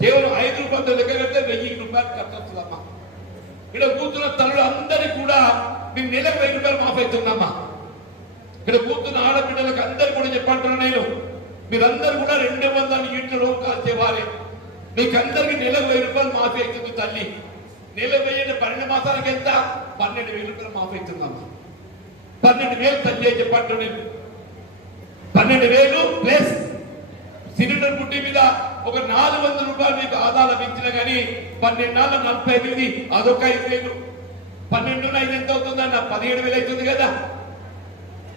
కేవలం 5 రూపాయల దగ్గర కడితే 1000 రూపాయలు ఖర్చు వస్తుందమ్మా. ఇక్కడ కూర్చున్న తల్లులు అందరికీ కూడా మేము నెలకు 1000 రూపాయలు మాఫ్ అవుతున్నామా. ఇక్కడ కూర్చున్న ఆడబిడ్డలకు అందరు కూడా చెప్పంటున్నా నేను, మీరందరూ కూడా 200 యూనిట్లు కాల్చేవారే. మీకు అందరికి నెలకు 1000 రూపాయలు మాఫీ అవుతుంది తల్లి. నెలకు 1000 12 మాసాలకి ఎంత? 12,000 రూపాయలు మాఫీ అవుతుందమ్మా. 12,000 తల్లి అని చెప్పంటున్నా నేను. 12,000 ప్లస్ సిలిండర్ పుట్టి మీద ఒక 400 రూపాయలు మీకు ఆదా లభించిన కానీ 12 45 అదొక 5,000. 12 ఎంత అవుతుందన్న 17,000 అవుతుంది కదా.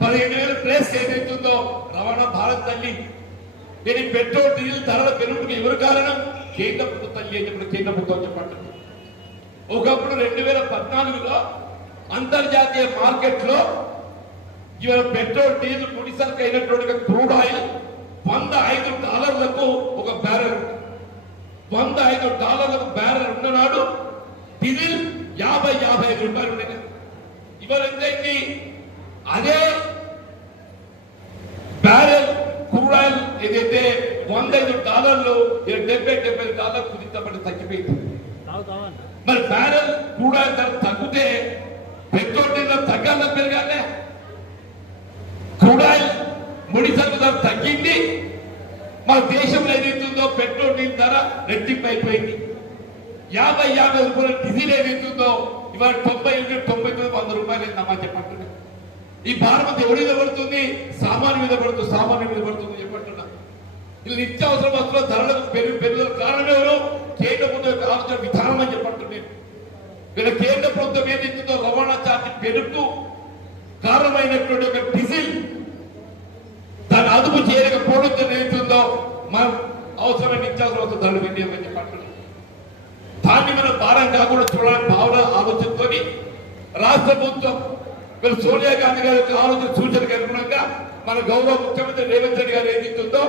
17,000 ప్లస్ ఏదైతుందో రవాణా భారత్ తల్లి. నేను పెట్రోల్ డీజిల్ ధరల పెరుగుకు ఎవరు కారణం? కేంద్ర ప్రభుత్వం తల్లి అని చెప్పిన కేంద్ర ప్రభుత్వం చెప్పండి. ఒకప్పుడు 2014లో అంతర్జాతీయ మార్కెట్ లో ఇవాళ పెట్రోల్ డీజిల్ ముడిసరికి అయినటువంటి క్రూడ్ ఆయిల్ $105 ఒక బ్యారెల్. $105 బ్యారెల్ ఉన్ననాడు డీజిల్ 50-55 రూపాయలు ఉండేది. ఇవాళ ఎంతైంది? అదే బ్యారెల్ క్రూడ్ ఆయిల్ ఏదైతే $105 $70 కుదించబడి తగ్గిపోయింది. మరి బ్యారెల్ క్రూడ్ ఆయిల్ ధర తగ్గితే పెట్రోల్ డీజిల్ తగ్గాల పెరగాలే. క్రూడ్ ఆయిల్ ముడి సరుకు ధర తగ్గింది. మన దేశంలో ఏదైతుందో పెట్రోల్ డీజిల్ ధర రెట్టింపు అయిపోయింది. 50 రూపాయల డీజిల్ ఏదైతుందో ఇవాళ 90-99-100 రూపాయలు అయిందమ్మా చెప్పంటున్నా. ఈ భారత ఎవరి మీద పడుతుంది? సామాన్య మీద పడుతుంది చెప్పంటున్నా. ఇది నిత్యావసర వస్తువుల ధరలకు పెరుగుదల కారణం ఎవరు? కేంద్ర ప్రభుత్వం యొక్క ఆలోచన విధానం అని చెప్పంటున్నాను. వీళ్ళ కేంద్ర ప్రభుత్వం ఏదైతుందో రవాణా ఛార్జీ పెరుగుతూ కారణమైనటువంటి ఒక డీజిల్ దాన్ని అదుపు చేయలేకపోవడం ఏదైతుందో మనం అవసరమైన నిత్యావసర వస్తువుల ధరలు పెంచామని చెప్పంటున్నాం. దాన్ని మనం భారం కాకుండా చూడాలని భావన ఆలోచనతో రాష్ట్ర ప్రభుత్వం సోనియా గాంధీ గారి ఆలోచన సూచనకు అనుగుణంగా మన గౌరవ ముఖ్యమంత్రి రేవంత్ రెడ్డి గారు ఏదైతుందో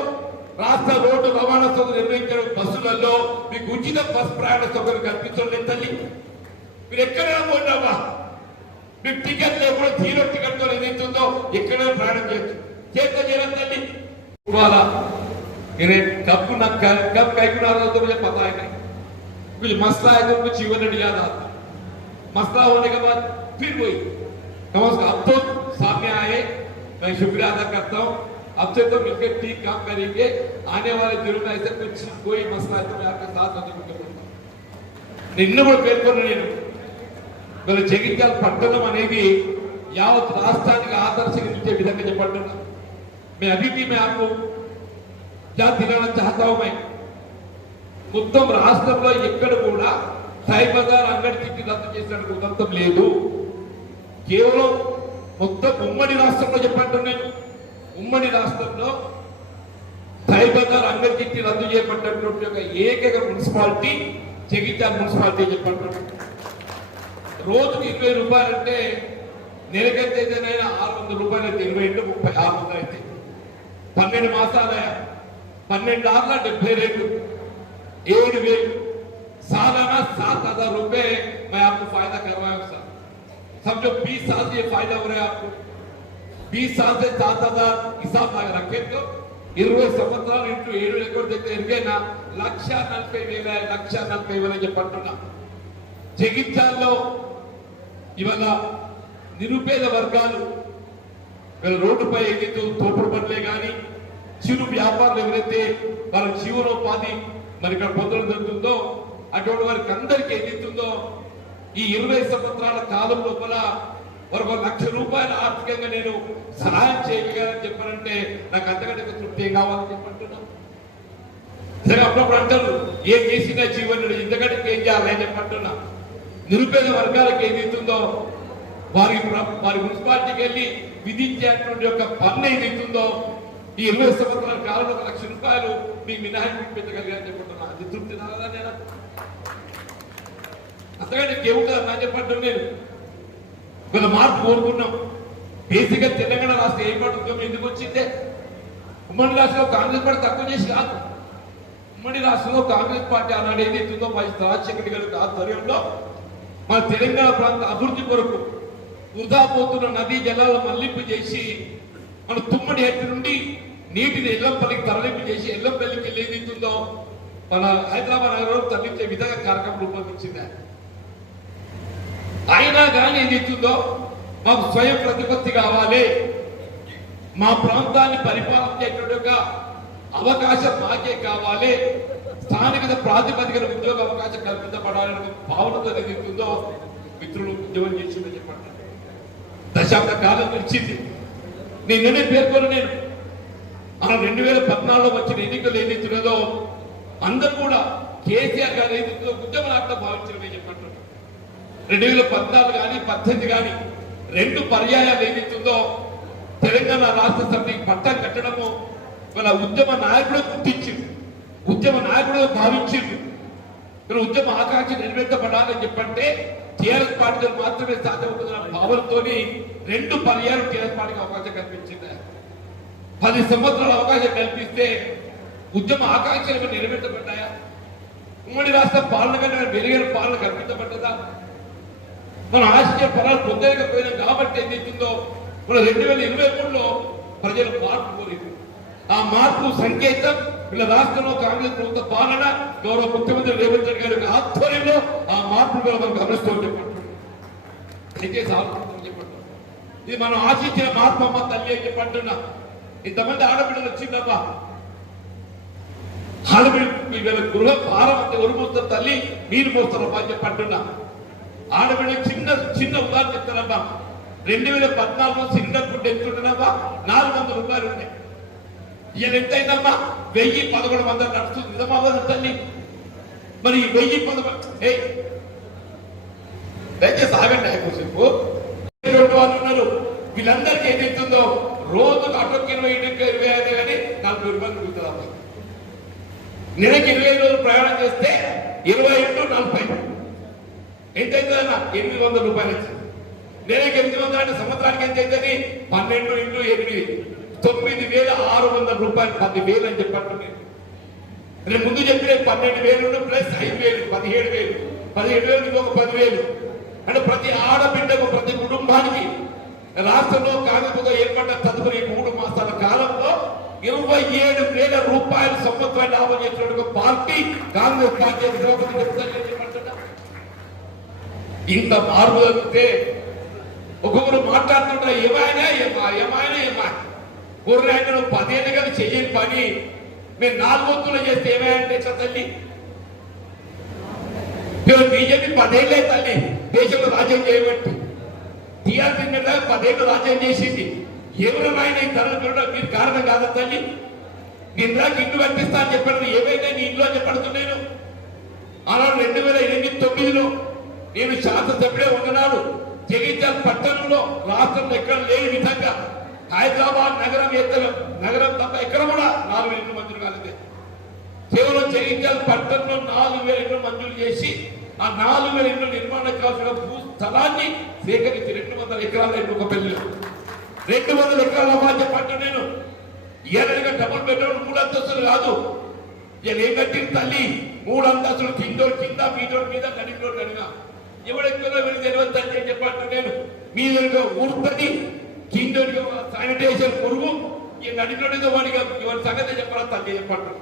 రాష్ట్ర రోడ్డు రవాణా సౌకర్యం నిర్వహించిన బస్సులలో మీకు ఉచిత బస్ ప్రయాణ సౌకర్యం కల్పించడం తల్లి. మీరు ఎక్కడైనా పోయినావా మీకు టికెట్ లేకుండా 0 టికెట్ తో ఏదైతుందో ఎక్కడైనా ప్రయాణం చేయొచ్చు. చేయడం తల్లి. कब कई तो मुझे पता है नहीं. कुछ मसला है तो मुझे जीवन रेड्डी याद आता. मसला होने के बाद फिर वही अब तो सामने आए. मैं शुक्रिया अदा करता हूँ. अब से तो मिलकर ठीक काम करेंगे. आने वाले दिनों में ऐसे कुछ कोई मसला है तो मैं आपके साथ होने को बोलता हूँ. నిన్ను కూడా పేర్కొన్నా నేను. వీళ్ళ జగిత్యాల పట్టణం అనేది యావత్ రాష్ట్రానికి ఆదర్శంగా నిలిచే విధంగా చెప్పంటున్నా. मैं अभी भी मैं आपको क्या दिलाना चाहता हूं. मैं మొత్తం రాష్ట్రంలో ఎక్కడ కూడా సైబజార్ అంగడి చిట్టి రద్దు చేసినట్టు ఉదంతం లేదు. కేవలం మొత్తం ఉమ్మడి రాష్ట్రంలో చెప్పంటున్నాను. ఉమ్మడి రాష్ట్రంలో సైబజార్ అంగడి చిట్టి రద్దు చేయబడ్డటువంటి ఒక ఏకైక మున్సిపాలిటీ జగిత్యాల మున్సిపాలిటీ చెప్పంటున్నాను. రోజుకి 20 రూపాయలు అంటే నెలకైతే 600 రూపాయలు అయితే 20 36 అయితే 12 మాసాల 12 ఆర్ల 70 रेट 7,000 सालाना 7,000 रुपए मैं आपको फायदा करवाया हूं सर. समझो 20 साल से ये फायदा हो रहा है आपको. 20 साल से 7,000 हिसाब रखे तो 20 సంవత్సరాలు ఇంటూ 7 ఎక్కడ దగ్గర ఎరిగైనా 1,40,000 చెప్పంటున్నా. జగిత్యాలలో ఇవాళ నిరుపేద వర్గాలు రోడ్డుపై ఎదుగుతూ తోపుడు బండ్లే కానీ చిరు వ్యాపారులు ఎవరైతే వాళ్ళ జీవనోపాధి మరి ఇక్కడ పొందడం జరుగుతుందో అటువంటి వారికి అందరికీ ఎదుగుతుందో ఈ 20 సంవత్సరాల కాలం లోపల వారు ₹1,00,000 ఆర్థికంగా నేను సహాయం చేయగలని చెప్పారంటే నాకు అంతకంటే తృప్తి ఏం కావాలని చెప్పంటున్నాను. సరే అప్పుడప్పుడు అంటారు ఏం చేసినా జీవనుడు ఇంతకంటే ఏం చేయాలని చెప్పంటున్నా. నిరుపేద వర్గాలకు ఏదైతుందో వారి మున్సిపాలిటీకి వెళ్ళి విధించేటువంటి యొక్క పన్ను ఏదైతుందో ఈ 20 సంవత్సరాల కాలంలో ₹1,00,000 మీ మినహాయింపు పెట్టగలిగారని చెప్పుకుంటున్నా. అది తృప్తి నాదా నేను అంతకంటే ఏముంటుంది నా చెప్పంటాను. నేను కొంత మార్పు కోరుకున్నాం. బేసిక్గా తెలంగాణ రాష్ట్ర ఏర్పాటు ఉద్యమం ఎందుకు వచ్చిందే? ఉమ్మడి రాష్ట్రంలో కాంగ్రెస్ పార్టీ తక్కువ చేసి కాదు. ఉమ్మడి రాష్ట్రంలో కాంగ్రెస్ పార్టీ ఆనాడు ఏదైతుందో రాజశేఖర గారి ఆధ్వర్యంలో మన తెలంగాణ ప్రాంత అభివృద్ధి కొరకు వృధా పోతున్న నదీ జలాలను మళ్లింపు చేసి మన తుమ్మడి ఎట్టు నుండి నీటిని ఎల్లంపల్లికి తరలింపు చేసి ఎల్లంపల్లికి ఏదైతుందో మన హైదరాబాద్ నగరంలో తరలించే విధంగా కార్యక్రమం రూపొందించింది. అయినా కానీ ఏదైతుందో మాకు స్వయం ప్రతిపత్తి కావాలి, మా ప్రాంతాన్ని పరిపాలించేటువంటి ఒక అవకాశం మాకే కావాలి, స్థానికత ప్రాతిపదికన ఉద్యోగ అవకాశం కల్పించబడాలని భావనతో ఏదైతుందో మిత్రులు ఉద్యోగం చేసిందని చెప్పండి. దశాబ్ద కాలం ఇచ్చింది. నేనే పేర్కొని నేను 2014లో వచ్చిన ఎన్నికలు ఏదైతున్నదో అందరూ కూడా కేసీఆర్ గారు ఏదైతుందో ఉద్యమ నాటకం భావించడమే చెప్పండి. 2014 కానీ 18 కానీ 2 పర్యాయాలు ఏదైతుందో తెలంగాణ రాష్ట్ర సమితికి పట్టం కట్టడము మన ఉద్యమ నాయకుడు గుర్తించింది, ఉద్యమ నాయకుడు భావించింది. ఉద్యమ ఆకాంక్ష నెరవేర్చబడాలని చెప్పంటే టీఆర్ఎస్ పార్టీలో మాత్రమే సాధ్యమవుతున్న భావనతో 2 పర్యాలు టీఆర్ఎస్ పార్టీకి అవకాశం కల్పించింది. 10 సంవత్సరాల అవకాశం కల్పిస్తే ఉద్యమ ఆకాంక్షలు నెరవేర్చబడ్డాయా? ఉమ్మడి రాష్ట్ర పాలన కన్నా మెరుగైన పాలన కల్పించబడ్డదా? మనం ఆశించే ఫలాలు పొందలేకపోయినాం కాబట్టి ఏదైతుందో మన 2023లో ప్రజలు మార్పు కోరింది. ఆ మార్పు సంకేతం వీళ్ళ రాష్ట్రంలో కాంగ్రెస్ ప్రభుత్వ పాలన గౌరవ ముఖ్యమంత్రి రేవంత్ రెడ్డి గారి ఆధ్వర్యంలో ఆ మార్పు మనం గమనిస్తూ చెప్పండి. దయచేసి ఆలోచించడం చెప్పండి. ఇది మనం ఆశించిన మార్పు అమ్మ తల్లి అని చెప్పంటున్నా. ఇంతమంది ఆడబిడ్డలు వచ్చిందమ్మా, ఆడబిడ్డ గృహ భారం అంటే ఒరుమోస్తారు తల్లి మీరు మోస్తారమ్మా అని చెప్పంటున్నా. ఆడబిడ్డ చిన్న ఉదాహరణ చెప్తారమ్మా. 2014లో సిలిండర్ ఫుడ్ ఎంతుంటున్నావా? ₹400 ఉన్నాయి. ఇవాళ ఎంతైందమ్మా? 1011 నడుస్తుంది. నిజమా తల్లి? మరి 1011 దయచేసి ఆగండి. ఆయనసేపు వాళ్ళు ఉన్నారు. వీళ్ళందరికీ ఏదైతుందో రోజుకు అటొక్క 20 కానీ ₹40 మిగులుతుందమ్మా. నెలకి 25 రోజులు ప్రయాణం చేస్తే 20 × 40 ఎంతైతుందన్నా? ₹800. నెలకి 800 అంటే సంవత్సరానికి ఎంత అవుతుంది? 12 × 8 ₹9,600 10,000 అని చెప్పండి. నేను ముందు చెప్పిన 12,000 ప్లస్ 5,000 17,000 17,000 ఇంకొక 10,000 అంటే ప్రతి ఆడబిడ్డకు ప్రతి కుటుంబానికి రాష్ట్రంలో కాంగ్రెస్ ఏర్పడ్డ తదుపరి 3 మాసాల కాలంలో ₹27,000 సంవత్సరం లాభం చేసినట్టు పార్టీ కాంగ్రెస్ పార్టీ చెప్తాను. ఇంత మార్పు జరిగితే ఒక్కొక్కరు మాట్లాడుతుంటారు ఏమైనా ఊర్రాయన 10 ఏళ్ళు కానీ చెయ్యని పని మేము 4 వంతులు చేస్తే ఏమైనా తల్లి? బీజేపీ 10 ఏళ్ళే తల్లి దేశంలో రాజ్యం చేయబట్టి. టీఆర్పీ మీద 10 ఏళ్ళు రాజ్యం చేసింది. ఎవరైనా ఈ ధరలు పెరగడం మీరు కారణం కాదా తల్లి? నేను నాకు ఇల్లు కట్టిస్తా అని చెప్పాను. ఏమైనా నీ ఇంట్లో చెప్పడుతున్నాను. ఆనాడు 2008-9లో నేను శాసనసభ్యుడే ఉన్ననాడు జగిత్యాల పట్టణంలో రాష్ట్రంలో ఎక్కడ లేని విధంగా హైదరాబాద్ నగరం తప్ప ఎక్కడ కూడా 4,000 ఇళ్ళు మంజూరు కాలేదు. కేవలం జగిత్యాల పట్టణంలో 4,000 ఇళ్ళు మంజూరు చేసి ఆ 4,000 ఇళ్ళు నిర్మాణం కావాల్సిన భూ స్థలాన్ని సేకరించి 200 ఎకరాల ఒక పెళ్లి 200 ఎకరాల బాధ్యత పట్టు. నేను ఏదైనా డబుల్ బెడ్రూమ్ 3 అంతస్తులు కాదు. ఇలా ఏం కట్టిన తల్లి 3 అంతస్తులు కిందోడు కింద మీటోడు మీద నడిపినోడు నడిగా ఎవడెక్కడో వెళ్ళి తెలియదు తల్లి అని చెప్పట్టు. నేను మీ ఊరుపతి కిందోడికి శానిటేషన్ పురుగు ఈ నడినోడితో వాడిగా ఇవాళ సంగతి చెప్పాలా తల్లి చెప్పంటారు.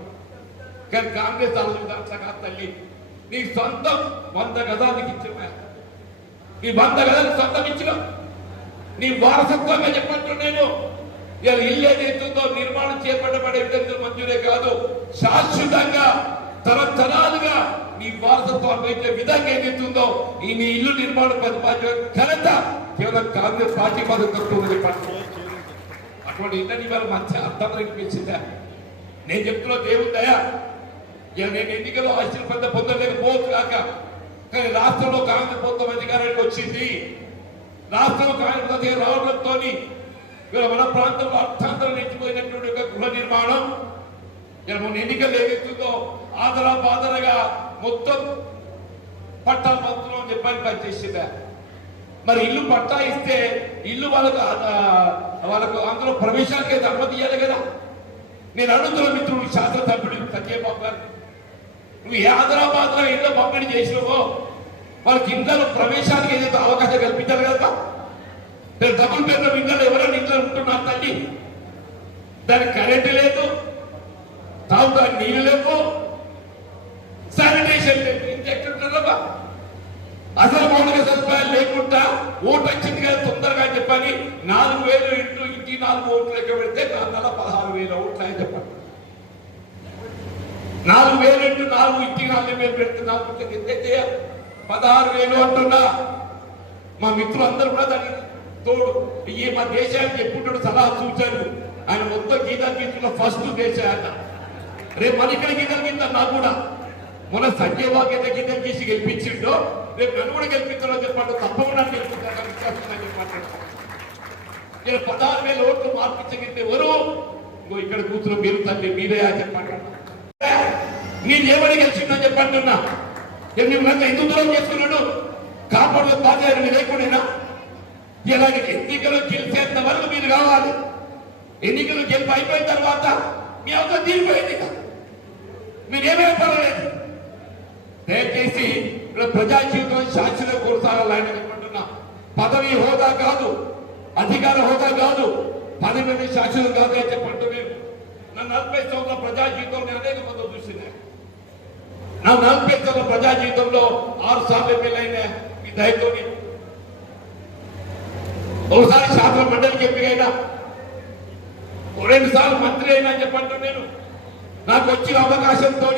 కానీ కాంగ్రెస్ అట్లా కాదు తల్లి. నీ సొంతం 100 గజాలకు ఇచ్చిన నీ 100 గజాలకు సొంతం ఇచ్చిన నీ వారసత్వంగా చెప్పంటు నేను. ఇలా ఇల్లు ఏదైతుందో నిర్మాణం చేపట్టబడే విధంగా మంజూరే కాదు, శాశ్వతంగా తరతరాలుగా నీ వారసత్వం అయితే విధంగా ఏదైతుందో ఈ నీ ఇల్లు నిర్మాణ ప్రతిపాదన ఘనత కేవలం కాంగ్రెస్ పార్టీ పద్ధతి చెప్పండి. అటువంటి ఇళ్ళని ఇవాళ మంచి అర్థం అనిపించిందా? నేను చెప్తున్నా దేవుని దయ. నేను ఎన్నికల్లో ఆశీర్వాద పొందలేకపోవచ్చు కాక, కానీ రాష్ట్రంలో కాంగ్రెస్ ప్రభుత్వం అధికారానికి వచ్చింది. రాష్ట్రంలో కాంగ్రెస్ అధికారం రావడంతో మన ప్రాంతంలో అర్థాంతరం నిలిచిపోయినటువంటి గృహ నిర్మాణం మన ఎన్నికలు ఏదైతుందో ఆదరగా మొత్తం పట్టా పంతులు అని చెప్పని పనిచేసిందా. మరి ఇల్లు పట్టా ఇస్తే ఇల్లు వాళ్ళకు అందులో ప్రవేశానికి అయితే అనుమతి ఇవ్వాలి కదా. నేను అడుగుతున్న మిత్రుడు శాసనసభ్యుడు సంజయ్ బాబు గారు, నువ్వు ఏ ఆదరాబాద్లో ఇల్లు పంపిణీ చేసినావో వాళ్ళకి ఇంట్లో ప్రవేశానికి ఏదైతే అవకాశం కల్పించాలి కదా. నేను డబుల్ బెడ్రూమ్ ఇంట్లో ఎవరైనా ఇంట్లో ఉంటున్నారు తల్లి, దానికి కరెంటు లేదు, తాగుతానికి నీళ్ళు లేవు, శానిటేషన్ లేదు, ఇంకెక్కడుంటారబ్బా. అసలు మౌలిక సదుపాయాలు లేకుండా ఓటు వచ్చింది కదా తొందరగా చెప్పని 4,000 ఇంటూ ఇంటి 4 ఓట్లు లెక్క పెడితే 16,000 ఓట్లు అని చెప్పండి. 4,000 ఇంటూ 4 ఇంటికి 4,000 పెడితే 4 ఎంతైతే 16,000 అంటున్నా. మా మిత్రులు అందరూ కూడా దానికి తోడు ఈ మా దేశానికి చెప్పుకుంటాడు సలహా సూచనలు. ఆయన మొత్తం గీతాల గీతలో ఫస్ట్ దేశాయన. రేపు మన ఇక్కడ గీతల గీత నాకు కూడా మన సంజయ్ బాబు గీత గీసి గెలిపించిండో రేపు నన్ను కూడా గెలిపించాలో చెప్పండి. తప్పకుండా గెలిపించాలని విశ్వాసం చెప్పండి. ఇలా 16,000 ఓట్లు మార్పించగలిగితే ఎవరు ఇక్కడ కూర్చున్న మీరు తల్లి మీరే చెప్పండి. నేను ఏమని గెలిచిందని చెప్పంటున్నా. నువ్వు ఎందుకు దూరం చేసుకున్నాడు కాపాడు బాధ్యత మీరు లేకుండా. ఇలాగే ఎన్నికలు గెలిచేంత వరకు మీరు కావాలి. ఎన్నికలు గెలిపి అయిపోయిన తర్వాత మీ అవసరం తీరిపోయింది. మీరేమేమి పర్వాలేదు. దయచేసి ప్రజా జీవితం శాశ్వత కొనసాగాలని చెప్పంటున్నా. పదవి హోదా కాదు, అధికార హోదా కాదు, పదవి శాశ్వతం కాదు అని చెప్పంటూ మీరు నా 40 సంవత్సరాల ప్రజా జీవితంలో నేను అనేక మంది చూసినా. నా 40 సంవత్సరాల ప్రజా జీవితంలో 6 సార్లు ఎమ్మెల్యే మీ దయతోని, ఒకసారి శాసన మండలికి ఎంపికైనా, 2 సార్లు మంత్రి అయినా చెప్పంటూ నేను. నాకు వచ్చిన అవకాశంతో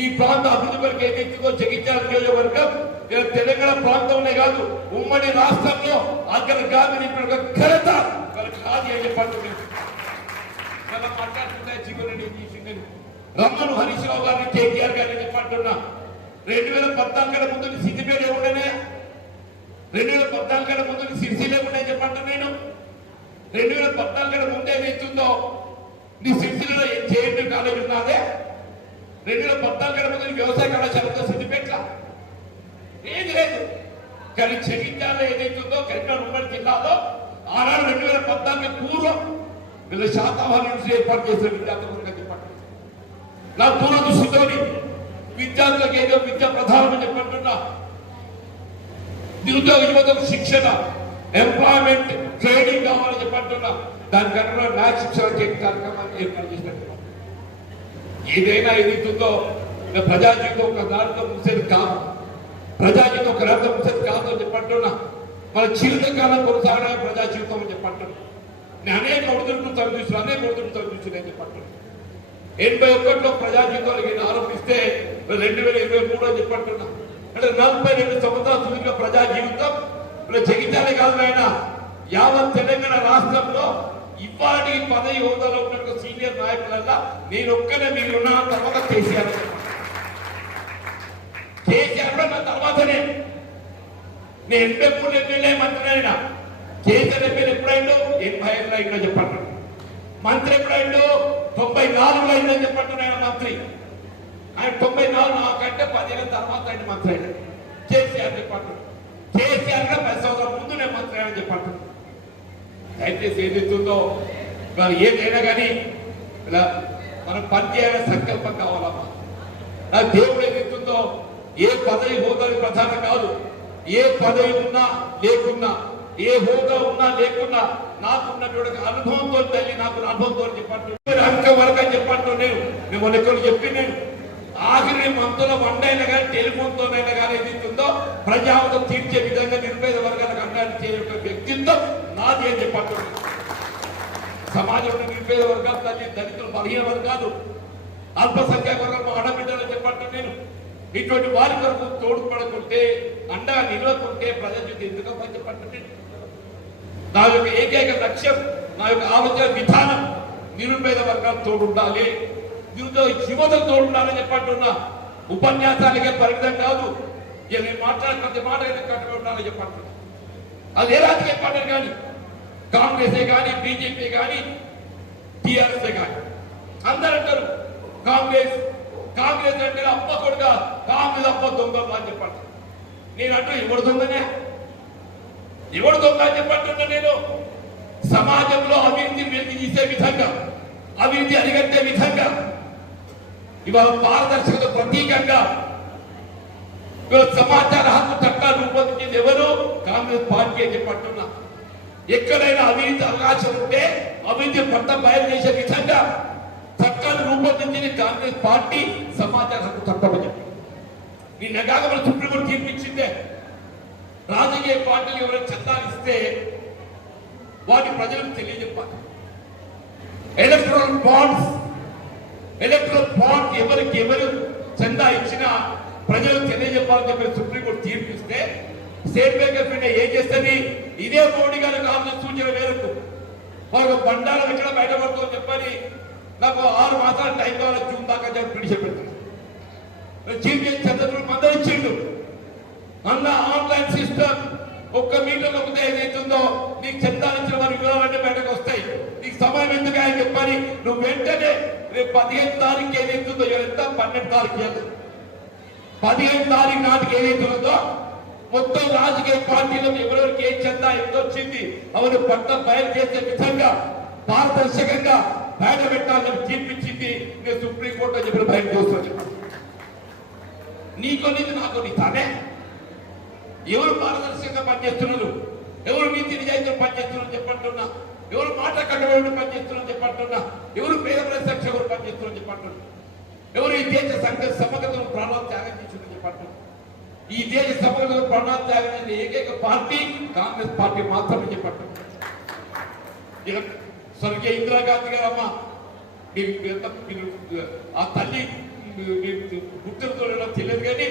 ఈ ప్రాంత అభివృద్ధి వరకు ఏదైతుందో జగిత్యాల నియోజకవర్గం తెలంగాణ ప్రాంతంలో కాదు ఉమ్మడి రాష్ట్రంలో అగ్రగామిని ఘనత కాదు అని చెప్పంటూ మాట్లాడుతున్నా. జీవన్ రమ్మను హరీష్ రావు గారిని కేటీఆర్ గారిని చెప్పంటున్నా. 2014 ముందు సిద్దిపేట ఉండనే, 2014 ముందు సిరిసిల్ల ఉండని చెప్పంటూ నేను. 2014 ముందు ఏదైతుందో నీ సిరిసిల్లలో జేఎన్టీ కాలేజ్ ఉన్నదే. 2014 ముందు వ్యవసాయ కళాశాలతో సిద్దిపేట ఏది లేదు. కానీ జగిత్యాల ఏదైతుందో కరీంనగర్ ఉమ్మడి జిల్లాలో ఆనాడు 2014 పూర్వం వీళ్ళ శాతవాహన యూనివర్సిటీ ఏర్పాటు చేసిన విద్యార్థులుగా చెప్పండి. నా దూరదృష్టితోని విద్యార్థులకు ఏదో విద్యా ప్రధానం చెప్పంటున్నా. నిరుద్యోగ యువతకు శిక్షణ, ఎంప్లాయ్మెంట్, ట్రైనింగ్ కావాలని చెప్పంటున్నా. దానికన్నా నా శిక్షణ చేయడం కార్యక్రమాన్ని ఏర్పాటు చేసినట్టు. ఏదైనా ఏదైతుందో ప్రజా జీవితం ఒక దారితో ముసేది కాదు, ప్రజా జీవితం ఒక దారితో ముసేది కాదు అని చెప్పంటున్నా. మన చిరుతకాలం కొనసాగడమే ప్రజా జీవితం అని చెప్పంటున్నా. నేను అనేక ఒడిదుడుకులు చదివించు, అనేక ఒడిదుడుకులు చదివించు అని చెప్పంటున్నా. 81లో ప్రజా జీవితానికి ఆరంభిస్తే 2023 అని చెప్పంటున్నా. అంటే 42 సంవత్సరాల సుదీర్ఘ ప్రజా జీవితం జగిత్యాలే కాదు ఆయన యావత్ తెలంగాణ రాష్ట్రంలో ఇప్పటికి పదవి హోదాలో ఉన్న సీనియర్ నాయకులల్లా నేను ఒక్కనే మీరున్న తర్వాత కేసీఆర్ నా తర్వాతనే. నేను 83 ఎమ్మెల్యే మంత్రి అయినా. కేసీఆర్ ఎమ్మెల్యే ఎప్పుడైందో 85లో అయిందో చెప్పండి. మంత్రి ఎప్పుడైందో 94లో అయిందని చెప్పంటున్నాయన మంత్రి. ఆయన 94 నాకంటే 10 ఏళ్ళ తర్వాత ఆయన మంత్రి అయినా. కేసీఆర్ చెప్పండి. కేసీఆర్ 10 సంవత్సరాల ముందు నేను మంత్రి అయినా చెప్పండి. దయచేసి ఏదైతుందో మరి ఏదైనా కానీ ఇలా మనం పనిచేయాలని సంకల్పం కావాలమ్మా. నా దేవుడు ఏదైతుందో ఏ పదవి హోదాలు ప్రధానం కాదు. ఏ పదవి ఉన్నా లేకున్నా ఏ హోదా ఉన్నా లేకున్నా నాకున్నటువంటి అనుభవంతో తల్లి నాకు అనుభవంతో చెప్పండి అంక వరకు అని చెప్పంటూ నేను లెక్కలు చెప్పి నేను ఆఖరి మంతుల వండైనా కానీ టెలిఫోన్తోనైనా కానీ ఏదైతుందో ప్రజావతం తీర్చే విధంగా నిరుపేద వర్గాలకు అన్యాయం చేయే వ్యక్తిత్వం నాది అని చెప్పంటూ సమాజంలో నిరుపేద వర్గాలు తల్లి దళితులు బలహీన వర్గాలు అల్పసంఖ్యాక వర్గాలు ఆడబిడ్డలు చెప్పంటూ నేను ఇటువంటి వారి కొరకు తోడ్పడకుంటే అండగా నిలవకుంటే ప్రజల చేతి ఎందుకు చెప్పండి నా యొక్క ఏకైక లక్ష్యం నా యొక్క ఆలోచన విధానం నిరుపేద వర్గాలు తోడుండాలి యువత తోడుండాలని చెప్పంటున్నా ఉపన్యాసాలకే పరిమితం కాదు నేను మాట్లాడే ప్రతి మాట కట్టుబడి ఉండాలని చెప్పంటున్నా అది ఏ రాజకీయ పార్టీ కానీ కాంగ్రెసే కానీ బీజేపీ కానీ టీఆర్ఎస్ కానీ అందరూ అంటారు కాంగ్రెస్ అంటే అప్ప కొడుక కాంగ్రెస్ అప్ప దొంగలు అని చెప్పండి నేనంటూ ఎవడు దొంగనే ఎవడు దొంగ అని చెప్పంటున్నా నేను సమాజంలో అవినీతి వెలికి తీసే విధంగా అవినీతి అరిగట్టే విధంగా ఇవాళ పారదర్శకత ప్రతీకంగా ఇవాళ సమాచార హక్కు చట్టాలు రూపొందించింది ఎవరు కాంగ్రెస్ పార్టీ అని చెప్పంటున్నా ఎక్కడైనా అవినీతి అవకాశం ఉంటే అవినీతి పట్ట బయలు చేసే విధంగా చట్టాలు రూపొందించింది కాంగ్రెస్ పార్టీ సమాచార హక్కు చట్టం అని చెప్పి నిన్న కాక మన సుప్రీంకోర్టు తీర్పిచ్చిందే రాజకీయ పార్టీలు ఎవరైనా చట్టాలు ఇస్తే వాటి ప్రజలకు తెలియజెప్పాలి ఎలక్ట్రల్ బాండ్స్ ఎవరికి ఎవరు చందా ఇచ్చినా ప్రజలకు తెలియజెప్పాలని చెప్పి సుప్రీంకోర్టు తీర్పిస్తే స్టేట్ బ్యాంక్ ఆఫ్ ఇండియా ఏం చేస్తుంది ఇదే మోడీ గారి కావాల్సిన సూచన మేరకు వాళ్ళకు బండారం ఎక్కడ బయటపడుతుందని చెప్పని నాకు 6 మాసాల టైం కావాలి జూన్ దాకా పిడిచిపెడుతుంది చీఫ్ జస్టిస్ చంద్రచూడ్ మందరం ఇచ్చిండు అన్న ఆన్లైన్ సిస్టమ్ ఒక్క మీటర్ నొక్కితే ఏదైతుందో నీకు చందాలించిన వారి వివరాలన్నీ బయటకు వస్తాయి నీకు సమయం ఎందుకు అని చెప్పని నువ్వు వెంటనే రేపు 15 తారీఖు ఏదైతుందో ఎంత 12 తారీఖు 15 తారీఖు నాటికి ఏదైతుందో మొత్తం రాజకీయ పార్టీలకు ఎవరెవరికి ఏం చందా ఎంత వచ్చింది అవన్నీ పట్ట బయలు చేసే విధంగా పారదర్శకంగా బయట పెట్టాలని తీర్పిచ్చింది నేను సుప్రీంకోర్టు చెప్పిన బయట చూస్తున్నాను నీకు నాకు నీ తానే ఎవరు పారదర్శకంగా పనిచేస్తున్నారు ఎవరు నీతి నిజాయితీలు పనిచేస్తున్నారు చెప్పంటున్నా ఎవరు మాట కట్టుబడి పనిచేస్తున్నారు చెప్పంటున్నా ఎవరు పేద ప్రజల ఎవరు పనిచేస్తున్నారు చెప్పంటున్నా ఎవరు ఈ దేశ సమగ్రతను ప్రాణాలు త్యాగం చేస్తున్నారు చెప్పంటున్నా ఈ దేశ సమగ్రతను ప్రాణాలు త్యాగం చేసిన ఏకైక పార్టీ కాంగ్రెస్ పార్టీ మాత్రమే చెప్పంటున్నా స్వర్గీయ ఇందిరాగాంధీ గారు అమ్మ ఆ తల్లి గుర్తులతో తెలియదు కానీ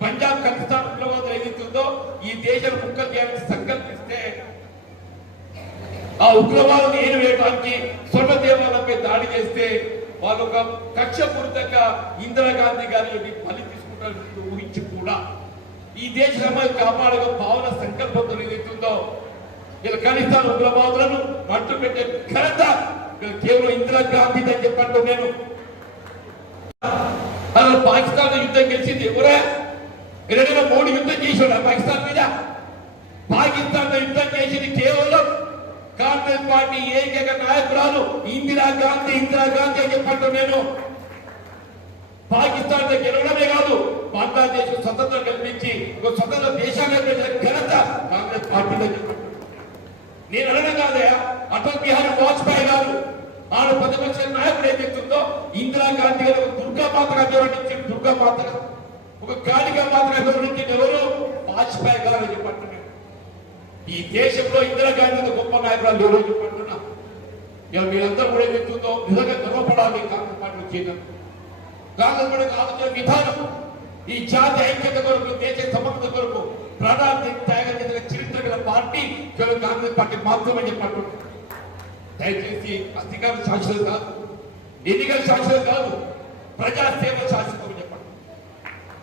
పంజాబ్ ఖలిస్తాన్ ఉగ్రవాదం ఏదైతుందో ఈ దేశం ముక్కలు చేయాలని సంకల్పిస్తే ఆ ఉగ్రవాదం ఏను వేయడానికి స్వర్ణ దేవాలయంపై దాడి చేస్తే వాళ్ళు ఒక కక్షపూరితంగా ఇందిరాగాంధీ గారి బలి తీసుకుంటారు ఊహించి కూడా ఈ దేశ సమాజం కాపాడగా భావన సంకల్పంతో ఏదైతుందో ఇలా ఖలిస్తాన్ ఉగ్రవాదులను మట్టు పెట్టే ఘనత కేవలం ఇందిరాగాంధీ అని చెప్పంటూ నేను అసలు పాకిస్తాన్ యుద్ధం గెలిచింది ఎవరే ఎన్నడైనా మోడీ యుద్ధం చేసాడు పాకిస్తాన్ మీద పాకిస్తాన్ యుద్ధం చేసింది కేవలం కాంగ్రెస్ పార్టీ ఏకైక నాయకురాలు ఇందిరాగాంధీ అని చెప్పంటూ నేను పాకిస్తాన్ గెలవడమే కాదు బంగ్లాదేశ్ స్వతంత్రం కల్పించి ఒక స్వతంత్ర దేశాన్ని ఘనత కాంగ్రెస్ పార్టీలో చెప్పండి నేను అనడం కాదే అటల్ బిహారీ వాజ్పేయి గారు ఆమె ప్రతిపక్ష నాయకుడు ఏదైతుందో ఇందిరాగాంధీ గారు దుర్గామాతగా వివరించారు దుర్గామాతగా ఒక కాళికా మాతగా వివరించిన ఎవరు వాజ్పేయి గారు చెప్పంటున్నాను ఈ దేశంలో ఇందిరాగాంధీ గొప్ప నాయకురాలు ఎవరో చెప్పంటున్నా ఇక మీరందరూ కూడా ఏదైతుందో నిజంగా గర్వపడాలి కాంగ్రెస్ పార్టీ చేయడం కాంగ్రెస్ పార్టీ ఆలోచన విధానం ఈ జాతి ఐక్యత కొరకు దేశ సమగ్రత కొరకు ప్రాణాన్ని త్యాగం చేసిన చరిత్ర గల పార్టీ కేవలం కాంగ్రెస్ పార్టీ మాత్రమే చెప్పంటున్నాను దయచేసి అధికారం శాశ్వతం కాదు ఎన్నికల శాశ్వతం కాదు ప్రజాసేవ శాశ్వతం చెప్పండి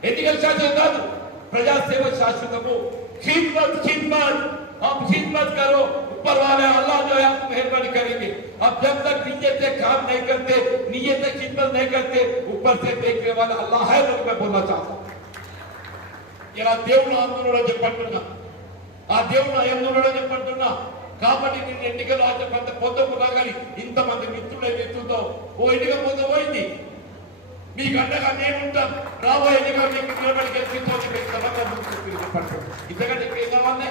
ఎన్నికల శాశ్వతం కాదు ప్రజాసేవ శాశ్వతము आप खिदमत करो ऊपर वाले अल्लाह जो है आपको मेहरबानी करेंगे अब जब तक नीचे से काम नहीं करते नीचे से खिदमत नहीं करते ऊपर से देखने वाला अल्लाह है लोग मैं बोलना चाहता हूँ ఇలా దేవుడు అందులో చెప్పంటున్నా ఆ దేవుడు ఎందులో చెప్పంటున్నా కాబట్టి నేను ఎన్నికలు కొంత పొందకున్నా కానీ ఇంతమంది మిత్రులు ఏదైతుందో ఓ ఎన్నిక పొంద పోయింది మీకు అండగా నేనుంటాం రాబోయే ఎన్నికలు మీకు నిలబడి గెలిపించవచ్చు ఇంతకంటే ఏం కావాలి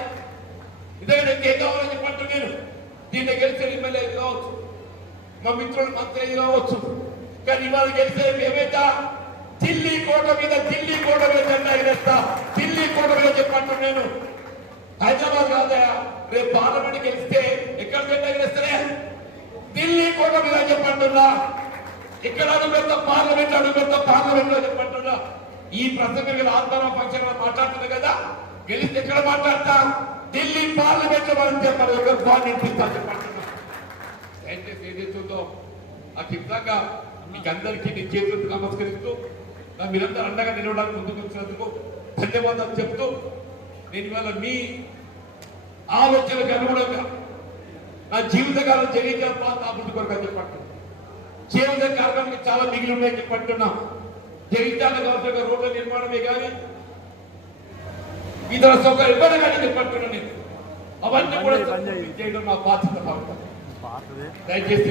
ఇదే ఏం కావాలని చెప్పంటూ నేను దీన్ని గెలిచే ఎమ్మెల్యే కావచ్చు, మా మిత్రులు మంత్రి కావచ్చు, కానీ ఇవాళ గెలిచే ఏమైతే ఢిల్లీ కోట మీద జెండా ఎగరేస్తా, ఢిల్లీ కోట మీద చెప్పంటూ నేను. హైదరాబాద్ కాదా, రేపు పార్లమెంట్ గెలిస్తే ఎక్కడ జెండా ఎగరేస్తారే? ఢిల్లీ కోట మీద చెప్పంటున్నా. ఇక్కడ అడుగుపెడతా పార్లమెంట్ లో చెప్పంటున్నా. ఈ ప్రసంగం మీద ఆందోళన ఫంక్షన్ మాట్లాడుతుంది కదా, గెలిస్తే ఎక్కడ మాట్లాడతా? ఢిల్లీ పార్లమెంట్ లో మనం చెప్పాలి, చెప్పంటున్నా. దయచేసి ఏదైతుందో ఆ కిందాక మీకు అందరికీ నేను చేతులకు నమస్కరిస్తూ, మీరందరూ అండగా నిలవడానికి ముందుకు వచ్చినందుకు ధన్యవాదాలు చెప్తూ, నేను ఇవాళ మీ ఆలోచనకు అనుగుణంగా నా జీవితకాలం జగిత్యాల ప్రాంత అభివృద్ధి కొరకు చెప్పంటున్నాను. చేయాల్సిన కార్యక్రమాలు చాలా మిగిలి ఉన్నాయని చెప్పంటున్నాం. జగిత్యాల కావాల్సిన రోడ్ల నిర్మాణమే కానీ ఇతర సౌకర్యం ఇవ్వడం కానీ చెప్పంటున్నాను. నేను అవన్నీ కూడా చేయడం నా బాధ్యత. దయచేసి